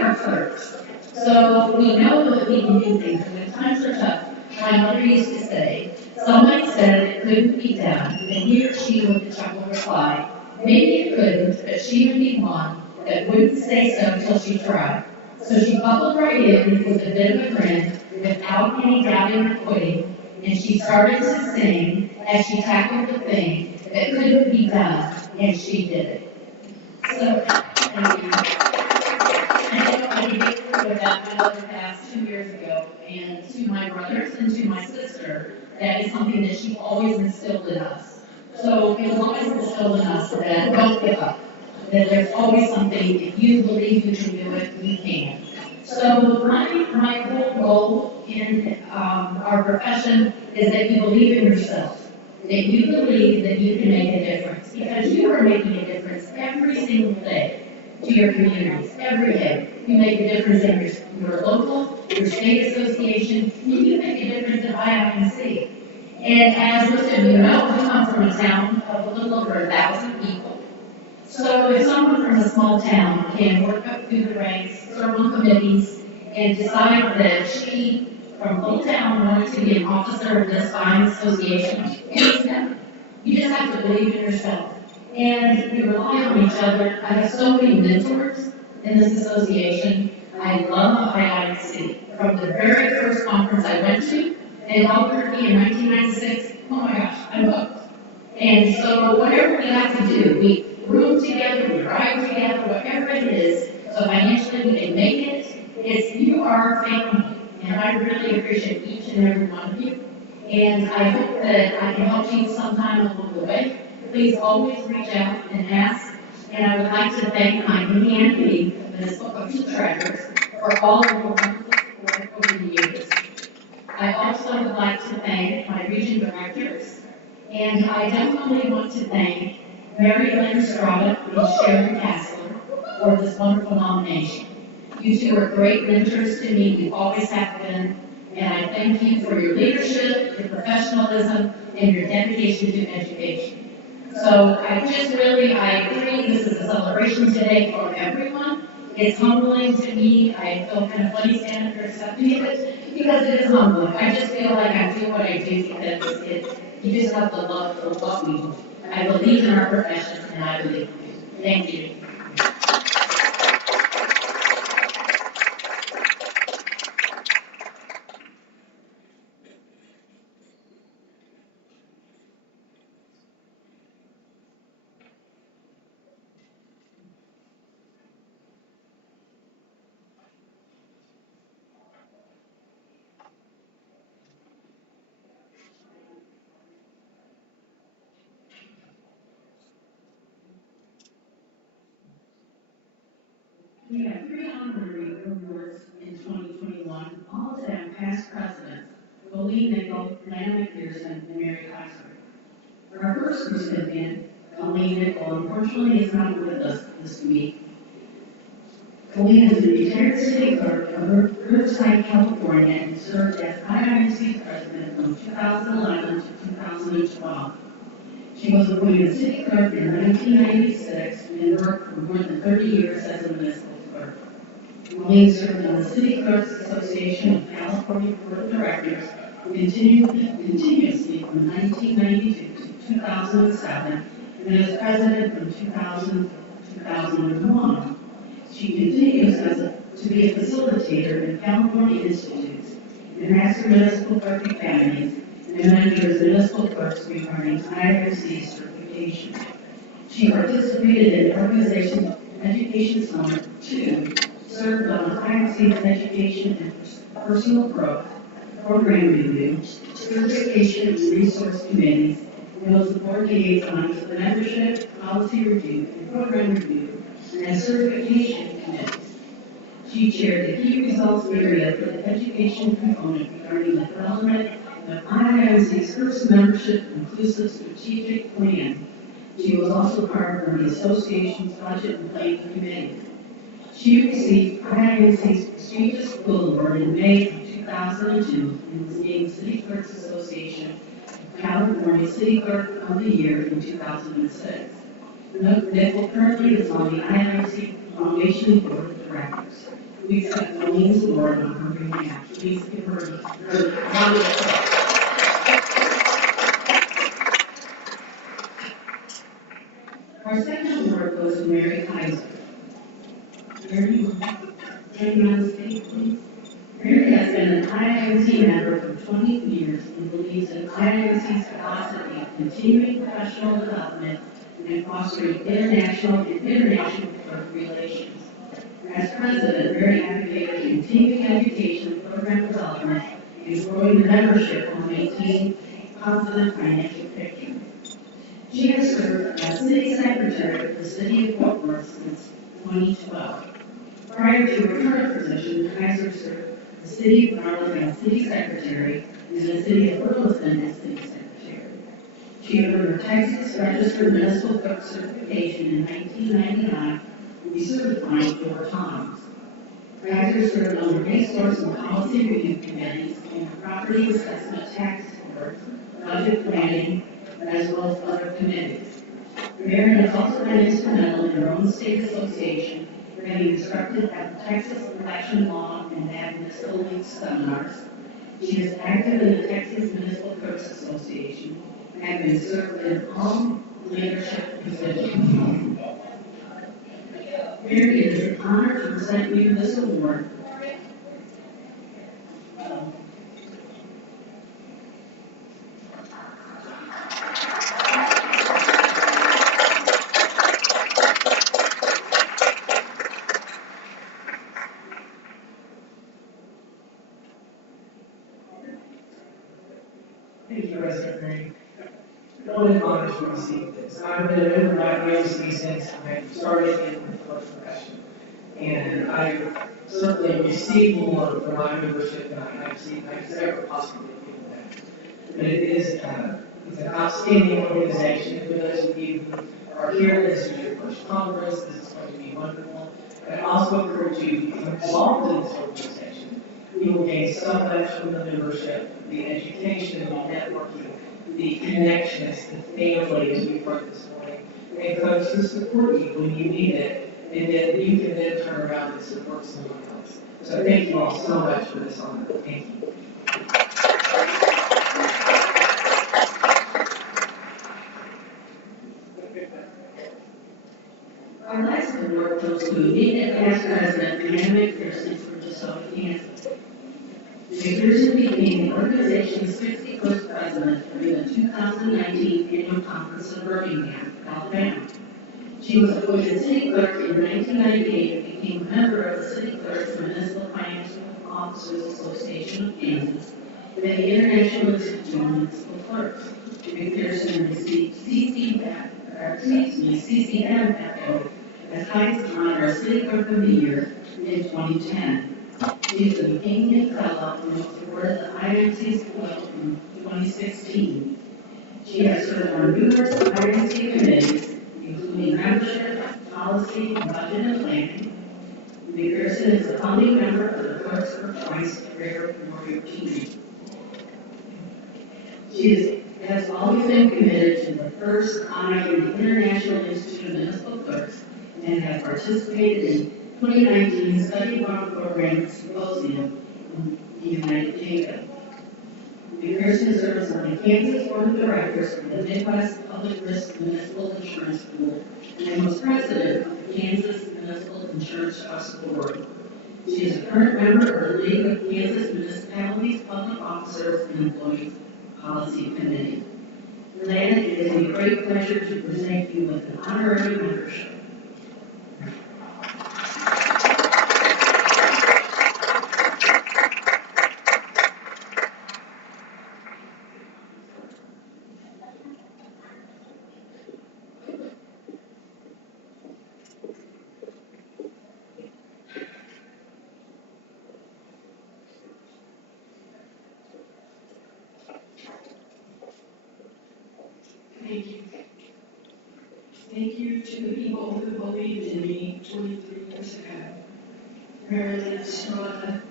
are clerks. So we know that we can do things, and when times are tough, my mother used to say, someone said it couldn't be done, and he or she with a chuckle reply, maybe it couldn't, but she would be one that wouldn't say so till she tried. So she buckled right in with a bit of a grin, without any doubting or quitting, and she started to sing as she tackled the thing that couldn't be done, and she did it. So, thank you. I know I did with that. My mother passed 2 years ago, and to my brothers and to my sister, that is something that she always instilled in us. So it was always instilled in us that don't give up, that there's always something, if you believe you can do it, you can. So my whole goal in our profession is that you believe in yourself, that you believe that you can make a difference, because you are making a difference every single day to your communities, every day. You make a difference in your local, your state association, and you make a difference in IIMC. And as most of you know, we come from a town of a little over 1,000 people. So if someone from a small town can work up through the ranks, serve on committees, and decide that she, from little town, wanted to be an officer of this fine association, it's never. You just have to believe in yourself. And we rely on each other. I have so many mentors in this association. I love IIMC. From the very first conference I went to in Albuquerque in 1996, oh my gosh, I booked. And so whatever we have to do, we room together, we ride together, whatever it is, so financially we can make it. It's you are family, and I really appreciate each and every one of you. And I hope that I can help you sometime along the way. Please always reach out and ask. And I would like to thank my Indiana League of Municipal Clerks and Treasurers for all of your wonderful support over the years. I also would like to thank my region directors, and I definitely want to thank Mary Lynn Strada and Sharon Castler for this wonderful nomination. You two are great mentors to me, you always have been, and I thank you for your leadership, your professionalism, and your dedication to education. So I agree, this is a celebration today for everyone. It's humbling to me. I feel kind of funny standing here accepting it because it is humbling. I just feel like I do what I do because you just have to love for what we do. I believe in our profession and I believe in you. Thank you. We have 3 honorary awards in 2021, all of them past presidents, Colleen Nickel, Lana McPherson, and Mary Kaiser. Our first recipient, Colleen Nickel, unfortunately is not with us this week. Colleen is a retired city clerk of Riverside, California, and served as IIMC president from 2011 to 2012. She was appointed city clerk in 1996 and worked for more than 30 years as a municipal clerk. Colleen served on the City Clerks Association of California Board of Directors continuously from 1992 to 2007 and as president from 2000 to 2001. She continues to be a facilitator in California institutes and Master Municipal Clerk Academies and mentors municipal clerks regarding IIMC certification. She participated in Organization Education Summit 2, served on IIMC's Education and Personal Growth, Program Review, Certification and Resource Committees, and was the board liaison to the Membership, Policy Review, and Program Review, and Certification Committees. She chaired the key results area for the education component regarding the development of IIMC's first membership inclusive strategic plan. She was also part of the association's budget and planning committee. She received IIMC's prestigious Quill Award in May of 2002 and was named City Clerks Association of California City Clerk of the Year in 2006. Nickel currently is on the IIMC Foundation Board of Directors. We accept Colleen's award on her behalf. Please give her a round of applause. Our second award goes to Mary Kaiser. Mary, can you on the stage, please? Mary has been an IIMC member for 20 years and believes in IIMC's philosophy of continuing professional development and fostering international and international clerk relations. As president, Mary advocated continuing education and program development and growing the membership while maintaining positive financial picture. She has served as city secretary of the city of Fort Worth since 2012. Prior to her current position, Kaiser served the city of Garland as city secretary and the city of Burleson as city secretary. She earned her Texas Registered Municipal Clerk certification in 1999 and recertified 4 times. Kaiser served on the Resource and Policy Review Committees and the Property Assessment Tax Board, Budget Planning, as well as other committees. Mary has also been instrumental in her own state association, having instructed at the Texas Election Law and Municipal League seminars. She is active in the Texas Municipal Clerks Association and has served in all leadership positions. Mary, it is an honor to present you this award. Thank you, President Green. One of the honors to receive this. I've been a member of IIMC since I started in the clerk profession. And I've certainly received more from my membership than I've ever possibly given back. But it is, it's an outstanding organization. For those of you who are here, this is your first conference. This is going to be wonderful. But I also encourage you to become involved in this organization. You will gain so much from the membership, the education, the networking, the connections, the family, as we've heard this morning, and folks who support you when you need it, and then you can then turn around and support someone else. So thank you all so much for this honor. Thank you. Our last award goes to immediate past president Anna McPherson from Soto, Kansas. McPherson became the organization's 61st president during the 2019 annual conference in Birmingham, Alabama. She was appointed city clerk in 1998 and became a member of the City Clerks Municipal Financial Officers Association of Kansas and the International Institute of Municipal Clerks. McPherson received CCMFO as highest honor of City Clerk of the Year in 2010. She is an Athenian Fellow and was awarded the IIMC's Quill in 2016. She has served on numerous IIMC committees, including membership, policy, budget, and planning. McPherson is a founding member of the Clerks for Christ Prayer Warrior Team. She has always been committed to the first honor in the International Institute of Municipal Clerks and has participated in 2019 Study Abroad Program Symposium in the United Kingdom. McPherson serves on the Kansas Board of Directors for the Midwest Public Risk Municipal Insurance Pool and was president of the Kansas Municipal Insurance Trust Board. She is a current member of the League of Kansas Municipalities Public Officers and Employees Policy Committee. Lana, it is a great pleasure to present you with an honorary membership. Thank you. Thank you to the people who believed in me 23 years ago. Marilyn Estrada,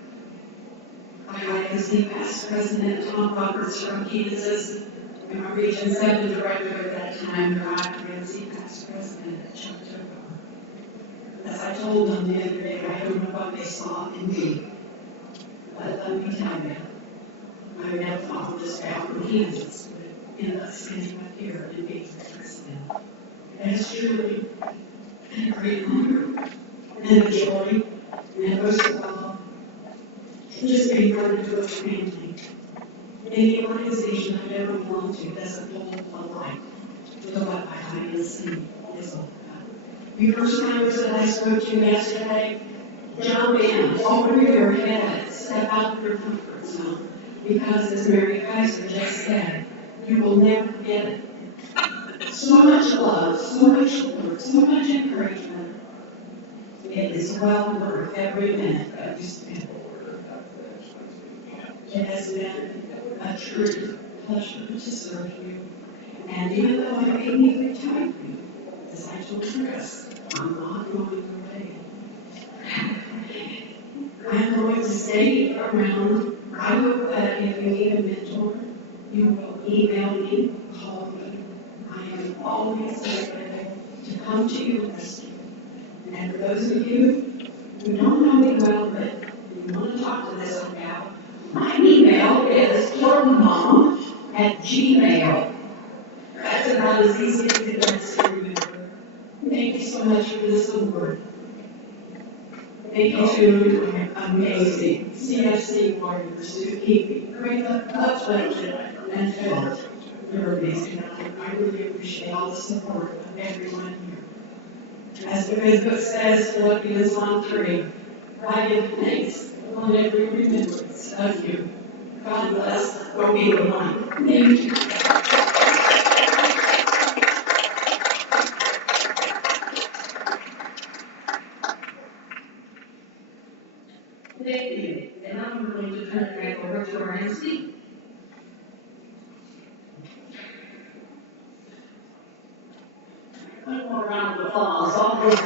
IIMC past president Tom Roberts from Kansas, and our Region 7 director at that time, our IIMC past president Chuck Turco. As I told them the other day, I don't know what they saw in me, but let me tell you, I never thought this gal from Kansas would end up standing up here and being president. And it's truly a great honor and a joy, and most of all, just being part of a family. Any organization I've ever belonged to doesn't hold a light to what IIMC is all about. You first timers that I spoke to yesterday, jump in, open your head, step out of your comfort zone, because as Mary Kaiser just said, you will never get it. So much love, so much support, so much encouragement. It is well worth every minute that you spend. It has been a true pleasure to serve you. And even though I may be retired, as I told Chris, I'm not going away. I'm going to stay around. I hope that if you need a mentor, you will email me, call me. I am always available to come to your rescue. And for those of you who don't know me well, but you want to talk to this gal, my email is jordanmom@gmail.com. That's about as easy as it is to remember. Thank you so much for this award. Thank you to amazing CFC warriors who keep me great uplifted and fed. You're amazing. I really appreciate all the support of everyone here. As the great book says, Philippians 1:3, I give thanks on every remembrance of you. God bless. Go be the one. Thank you. Thank you. And I'm going to turn it back over to our MC. One more round of applause. All those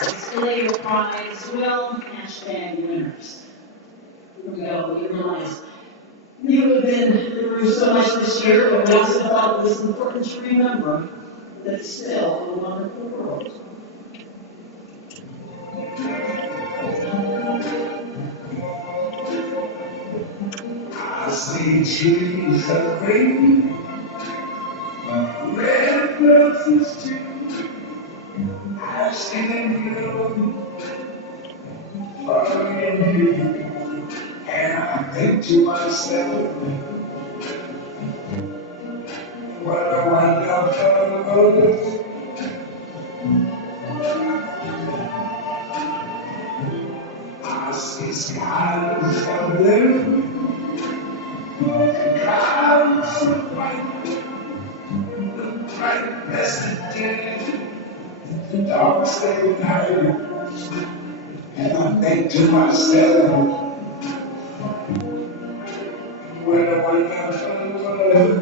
display your prize will #winners. Here we go. You realize you have been through so much this year, but we also thought it was important to remember that it's still a wonderful world. I see trees of green, red roses too. I stand alone for you, and I think to myself, what a wonderful world. I see skies of blue, clouds of white, the bright blessed day, the dark sacred night, and I think to myself, what a wonderful world.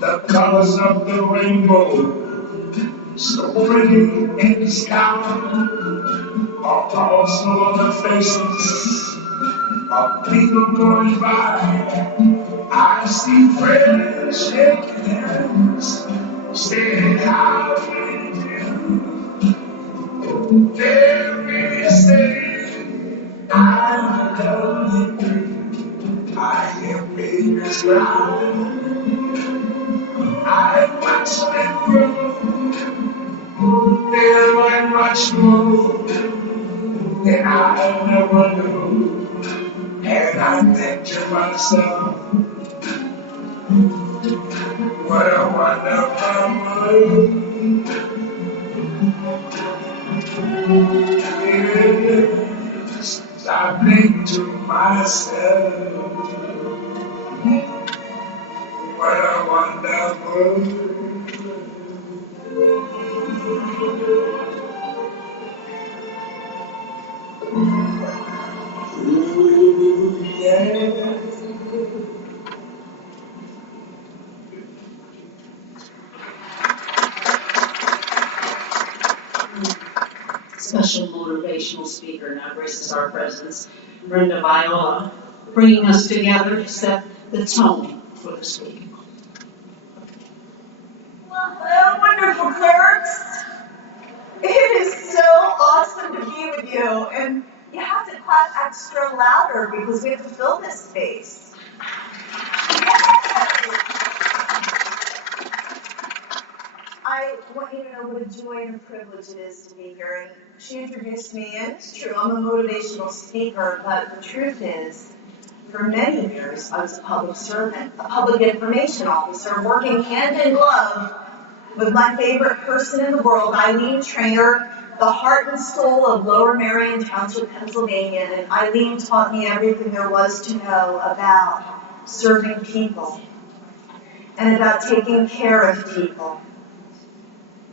The colors of the rainbow, so pretty in the sky, are also on the faces of people going by. I see friends shaking hands, saying how we do. They really say, I love you. I hear babies cry. I watch them grow. They learn much more than I never knew. And I think to myself, what a wonderful world. Yes, I think to myself, what a wonderful world. Ooh, yeah. Special motivational speaker now graces our presence, Brenda Viola, bringing us together to set the tone for this week. Well, hello, wonderful clerks. It is so awesome to be with you, and you have to clap extra louder because we have to fill this space. Yay! I want you to know what a joy and a privilege it is to be here. And she introduced me, and it's true, I'm a motivational speaker, but the truth is, for many years, I was a public servant, a public information officer, working hand in glove with my favorite person in the world, Eileen Trainer, the heart and soul of Lower Marion Township, Pennsylvania. And Eileen taught me everything there was to know about serving people and about taking care of people.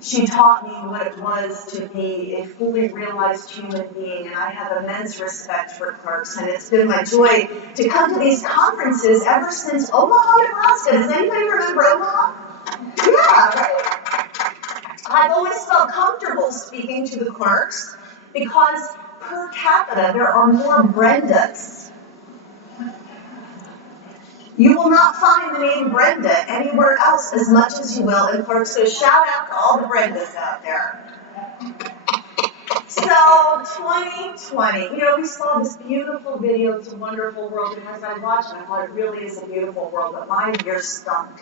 She taught me what it was to be a fully realized human being, and I have immense respect for clerks, and it's been my joy to come to these conferences ever since Omaha, Nebraska. Does anybody remember Omaha? Yeah, right? I've always felt comfortable speaking to the clerks because per capita there are more Brendas. You will not find the name Brenda anywhere else as much as you will in Clerks, so shout out to all the Brendas out there. So, 2020, we saw this beautiful video, It's a Wonderful World, and as I watched it, I thought it really is a beautiful world, but my year stunk.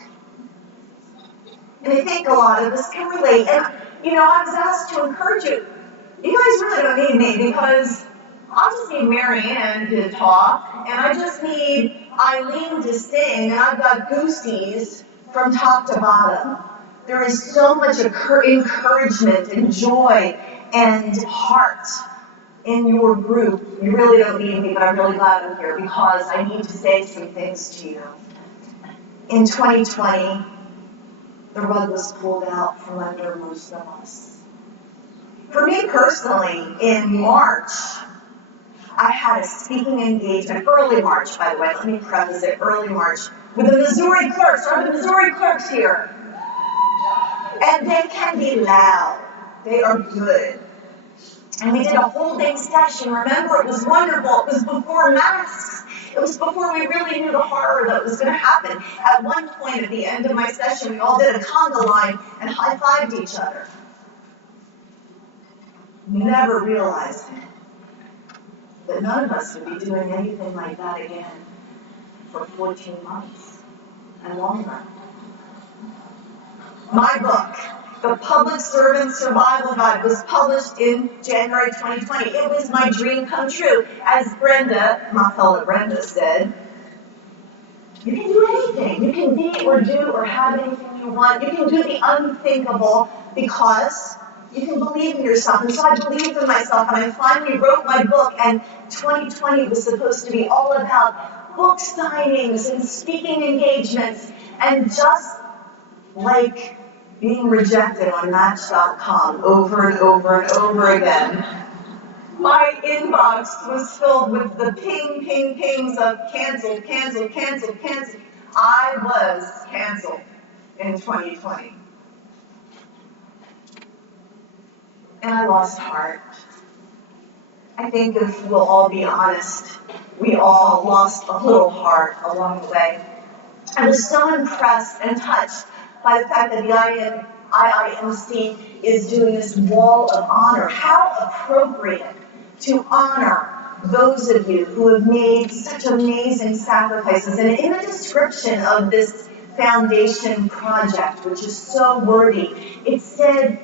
And I think a lot of us can relate, and, I was asked to encourage you. You guys really don't need me, because I just need Mary Ann to talk, and I just need Eileen to sing, and I've got goosies from top to bottom. There is so much encouragement and joy and heart in your group. You really don't need me, but I'm really glad I'm here because I need to say some things to you. In 2020, the rug was pulled out from under most of us. For me personally, in March, I had a speaking engagement, early March, by the way, let me preface it, early March, with the Missouri Clerks. Are the Missouri Clerks here? And they can be loud. They are good. And we did a whole day session. Remember, it was wonderful. It was before masks. It was before we really knew the horror that was going to happen. At one point, at the end of my session, we all did a conga line and high-fived each other. Never realizing that none of us would be doing anything like that again for 14 months and longer. My book, The Public Servant Survival Guide, was published in January 2020. It was my dream come true. As Brenda, my fellow Brenda, said, you can do anything. You can be or do or have anything you want. You can do the unthinkable because you can believe in yourself. And so I believed in myself, and I finally wrote my book, and 2020 was supposed to be all about book signings and speaking engagements, and just like being rejected on Match.com over and over and over again, my inbox was filled with the ping, ping, pings of cancel, cancel, cancel, cancel. I was canceled in 2020. And I lost heart. I think if we'll all be honest, we all lost a little heart along the way. I was so impressed and touched by the fact that the IIMC is doing this wall of honor. How appropriate to honor those of you who have made such amazing sacrifices. And in the description of this foundation project, which is so worthy, it said,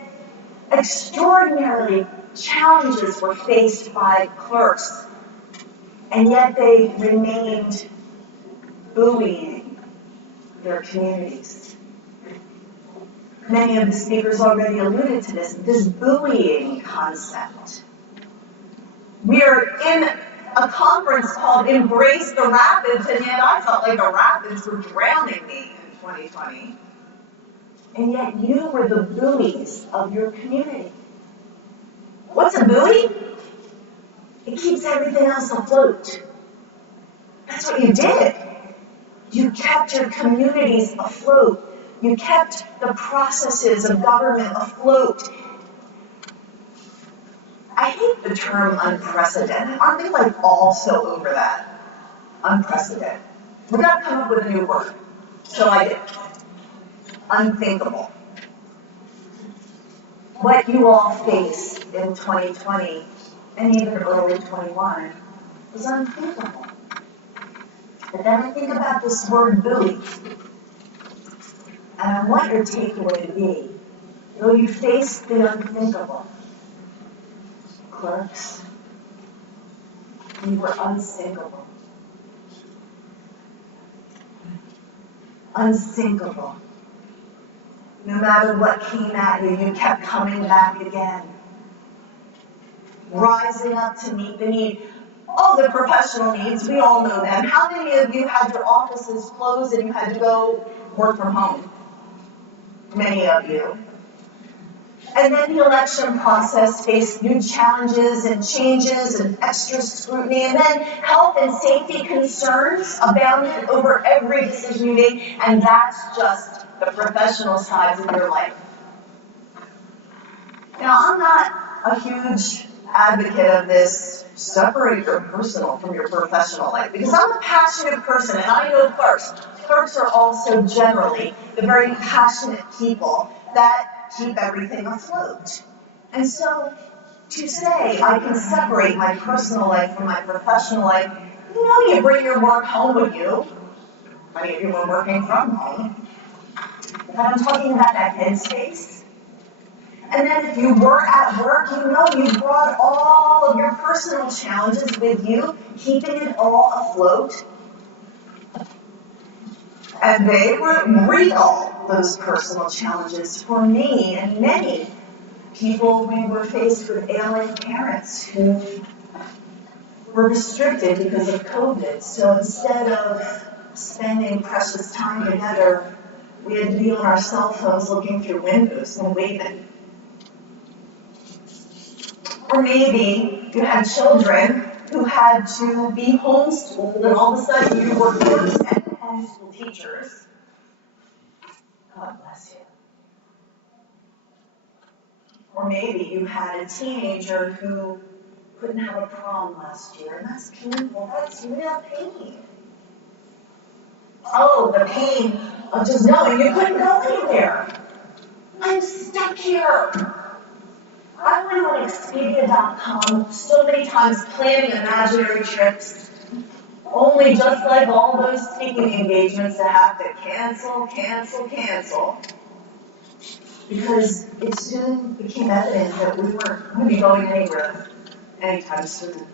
extraordinarily challenges were faced by clerks, and yet they remained buoying their communities. Many of the speakers already alluded to this buoying concept. We are in a conference called Embrace the Rapids, and yet I felt like the rapids were drowning me in 2020. And yet you were the buoys of your community. What's a buoy? It keeps everything else afloat. That's what you did. You kept your communities afloat. You kept the processes of government afloat. I hate the term unprecedented. Aren't we like all so over that? Unprecedented. We got to come up with a new word. So I did. Unthinkable. What you all faced in 2020 and even early 21 was unthinkable. But then I think about this word buoy, and I want your takeaway to be, though you faced the unthinkable, clerks, you were unsinkable. Unsinkable. No matter what came at you, you kept coming back again. Rising up to meet the need. Oh, the professional needs, we all know them. How many of you had your offices closed and you had to go work from home? Many of you. And then the election process faced new challenges and changes and extra scrutiny. And then health and safety concerns abounded over every decision you made. And that's just the professional sides of your life. Now, I'm not a huge advocate of this, separate your personal from your professional life, because I'm a passionate person, and I know clerks. Clerks are also generally the very passionate people that keep everything afloat. And so, to say I can separate my personal life from my professional life, you know you bring your work home with you. Many of you were working from home. But I'm talking about that headspace. And then if you were at work, you know you brought all of your personal challenges with you, keeping it all afloat. And they were real. those personal challenges. For me and many people, we were faced with ailing parents who were restricted because of COVID. So instead of spending precious time together, we had to be on our cell phones looking through windows and waving. Or maybe you had children who had to be homeschooled, and all of a sudden you were forced to homeschool teachers. God bless you. Or maybe you had a teenager who couldn't have a prom last year, and that's painful. That's real pain. Oh, the pain of just knowing you couldn't go anywhere. I'm stuck here. I went on Expedia.com so many times planning imaginary trips, only just like all those speaking engagements to have to cancel. Because it soon became evident that we weren't going to be going anywhere anytime soon.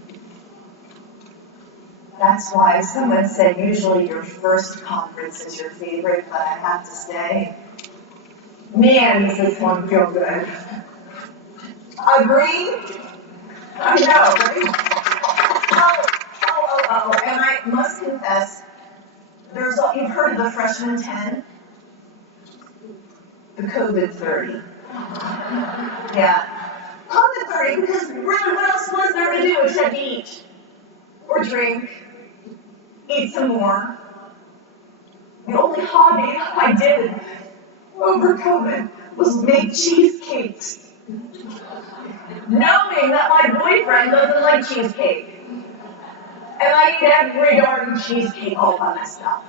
That's why someone said usually your first conference is your favorite, but I have to say, man, does this one feel good. Agree? I know, right? Oh, and I must confess, you've heard of the freshman 10? The COVID 30. Yeah. COVID 30, because really what else was there to do except eat? Or drink? Eat some more. The only hobby I did over COVID was make cheesecakes. Knowing that my boyfriend doesn't like cheesecake. And I eat every darn cheesecake all by myself.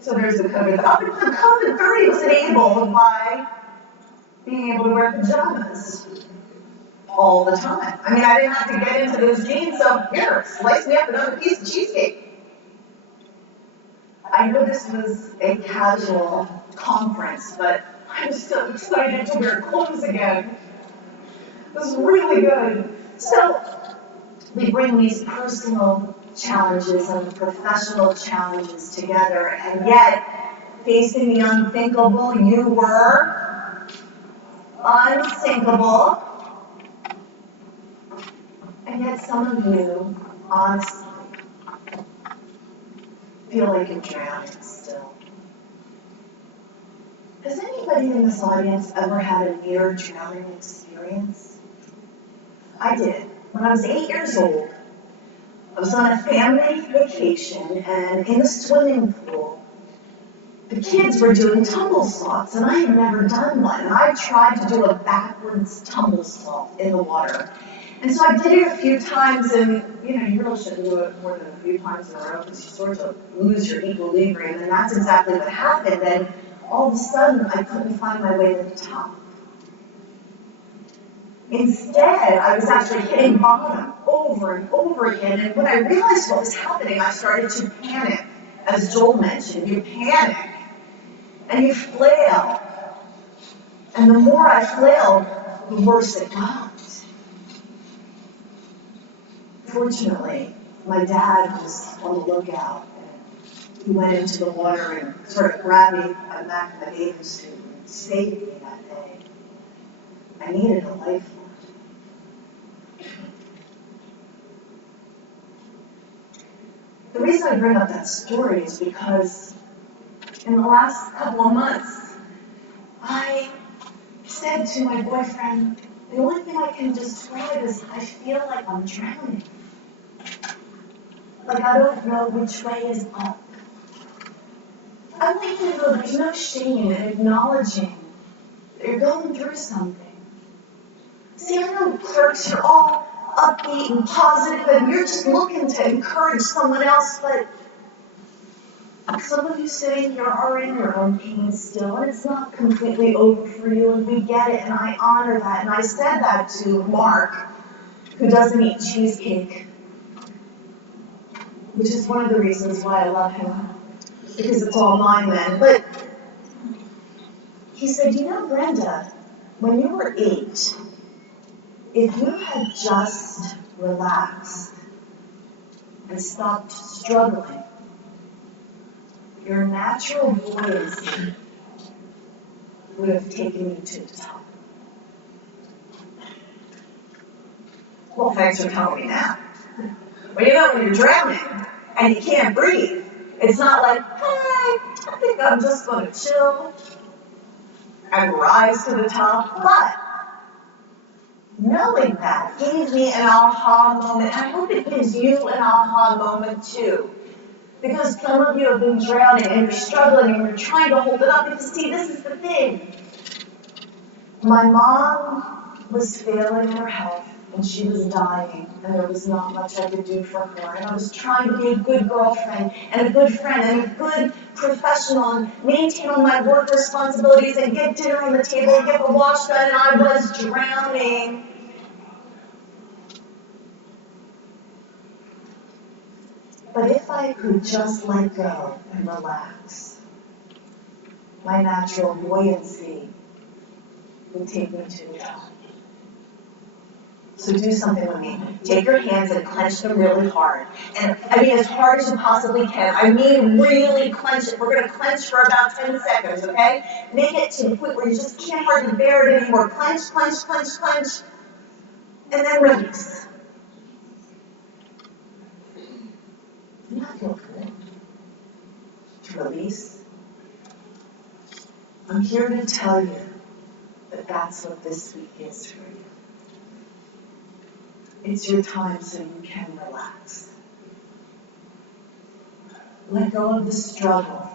So there's the COVID. The COVID 30 was enabled by being able to wear pajamas all the time. I mean, I didn't have to get into those jeans, so here, slice me up another piece of cheesecake. I know this was a casual conference, but I'm so excited to wear clothes again. It was really good. So we bring these personal challenges and professional challenges together, and yet, facing the unthinkable, you were unsinkable. And yet some of you, honestly, feel like you're drowning still. Has anybody in this audience ever had a near drowning experience? I did. When I was 8 years old, I was on a family vacation, and in the swimming pool, the kids were doing tumble salts, and I had never done one. And I tried to do a backwards tumble salt in the water. And so I did it a few times, and you really shouldn't do it more than a few times in a row because you sort of lose your equilibrium, and that's exactly what happened. And all of a sudden, I couldn't find my way to the top. Instead, I was actually hitting bottom over and over again, and when I realized what was happening, I started to panic. As Joel mentioned, you panic, and you flail. And the more I flailed, the worse it got. Fortunately, my dad was on the lookout, and he went into the water and sort of grabbed me by the back of my bathing suit and saved me that day. I needed a lifeline. The reason I bring up that story is because in the last couple of months, I said to my boyfriend, the only thing I can describe is I feel like I'm drowning. Like I don't know which way is up. I want you to know there's no shame in acknowledging that you're going through something. See, I know clerks, you're all upbeat and positive, and you're just looking to encourage someone else, but some of you sitting here are in your own pain still, and it's not completely over for you, and we get it, and I honor that. And I said that to Mark, who doesn't eat cheesecake, which is one of the reasons why I love him, because it's all mine then. But he said, Brenda, when you were 8, if you had just relaxed and stopped struggling, your natural buoyancy would have taken you to the top. Well, thanks for telling me that. Well, you know, when you're drowning and you can't breathe, it's not like, hey, I think I'm just going to chill and rise to the top. But knowing that gave me an aha moment. I hope it gives you an aha moment too. Because some of you have been drowning and you're struggling and you're trying to hold it up. Because see, this is the thing. My mom was failing in her health and she was dying and there was not much I could do for her. And I was trying to be a good girlfriend and a good friend and a good professional and maintain all my work responsibilities and get dinner on the table and get the wash done, and I was drowning. But if I could just let go and relax, my natural buoyancy would take me to the top. So do something with me. Take your hands and clench them really hard. And I mean as hard as you possibly can. I mean really clench it. We're going to clench for about 10 seconds, okay? Make it to the point where you just can't hardly bear it anymore. Clench, clench, clench, clench. And then release. Doesn't that feel good? To release. I'm here to tell you that that's what this week is for you. It's your time so you can relax. Let go of the struggle.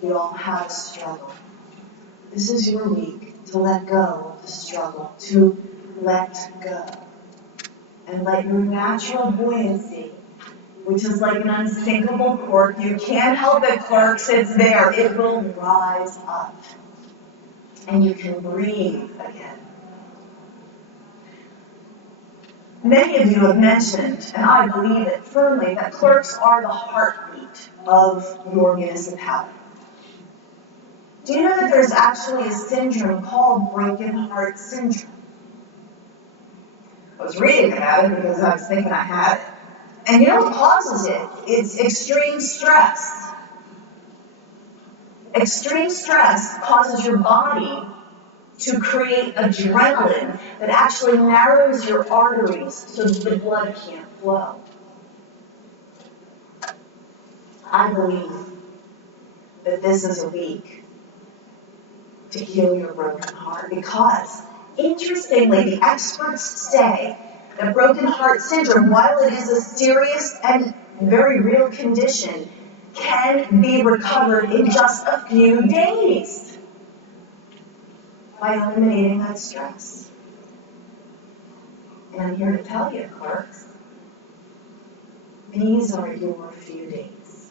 We all have a struggle. This is your week to let go of the struggle, to let go. And let your natural buoyancy, which is like an unsinkable cork, you can't help it, Clerks, it's there. It will rise up. And you can breathe again. Many of you have mentioned, and I believe it firmly, that clerks are the heartbeat of your municipality. Do you know that there's actually a syndrome called broken heart syndrome? I was reading about it because I was thinking I had it. And you know what causes it? It's extreme stress. Extreme stress causes your body to create adrenaline that actually narrows your arteries so that the blood can't flow. I believe that this is a week to heal your broken heart because, interestingly, the experts say that broken heart syndrome, while it is a serious and very real condition, can be recovered in just a few days by eliminating that stress. And I'm here to tell you, clerks, these are your few days.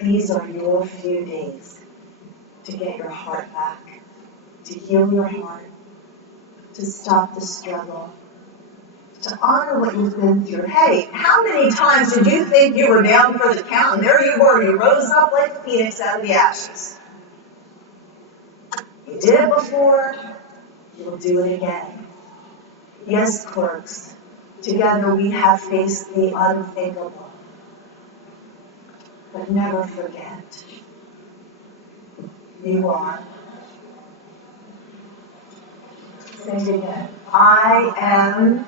These are your few days to get your heart back, to heal your heart, to stop the struggle, to honor what you've been through. Hey, how many times did you think you were down for the count, and there you were, you rose up like a phoenix out of the ashes? You did it before, you'll do it again. Yes, clerks, together we have faced the unthinkable. But never forget, you are. Say it again. I am,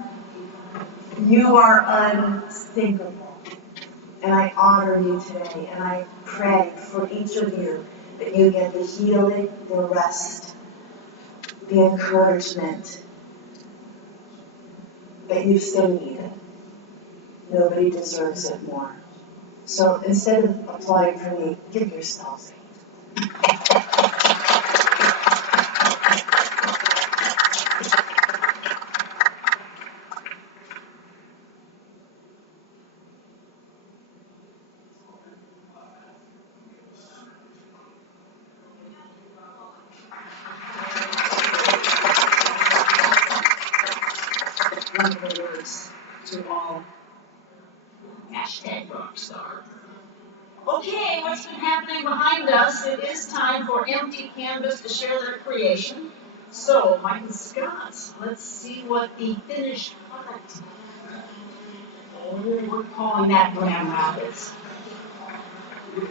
you are unthinkable. And I honor you today, and I pray for each of you that you get the healing, the rest, the encouragement that you so needed. Nobody deserves it more. So instead of applauding for me, give yourselves a hand. Wonderful words to all. #rockstar. Okay, what's been happening behind us? It is time for Empty Canvas to share their creation. So, Mike and Scott, let's see what the finished product. Oh, we're calling that Glam Rapids. Little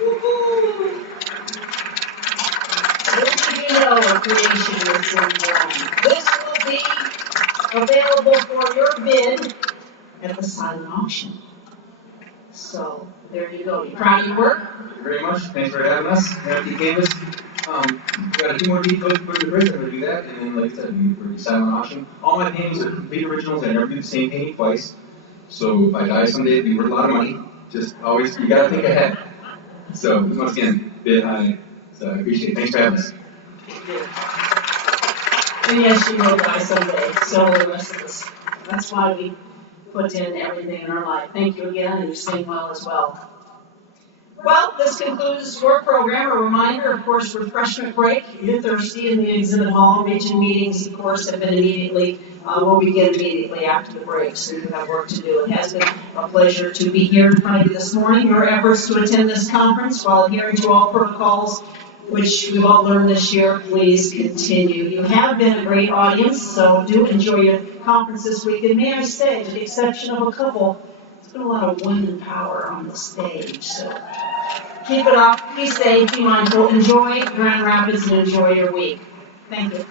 do you know a creation is in Rome. This will be available for your bid at the silent auction. So, there you go. You proud of your work? Thank you very much. Thanks for having us. Empty canvas. We've got a few more details for the bridge. I'm going to do that. And then, like I said, we for silent auction. All my paintings are complete originals. I never do the same painting twice. So if I die someday, it'll be worth a lot of money. Just always, you got to think ahead. So once again, bid high. So I appreciate it. Thanks for having us. And yes, you will die someday. So will the rest of us. That's why we put in everything in our life. Thank you again, and you sing well as well. Well, this concludes your program. A reminder, of course, refreshment break. If you're thirsty in the exhibit hall, region meetings, of course, have been immediately, will begin immediately after the break, so you have work to do. It has been a pleasure to be here in front of you this morning. Your efforts to attend this conference while adhering to all protocols, which we've all learned this year, please continue. You have been a great audience, so do enjoy your conference this week. And may I say, with the exception of a couple, there's been a lot of wind and power on the stage, so keep it up, be safe, be mindful, enjoy Grand Rapids, and enjoy your week. Thank you.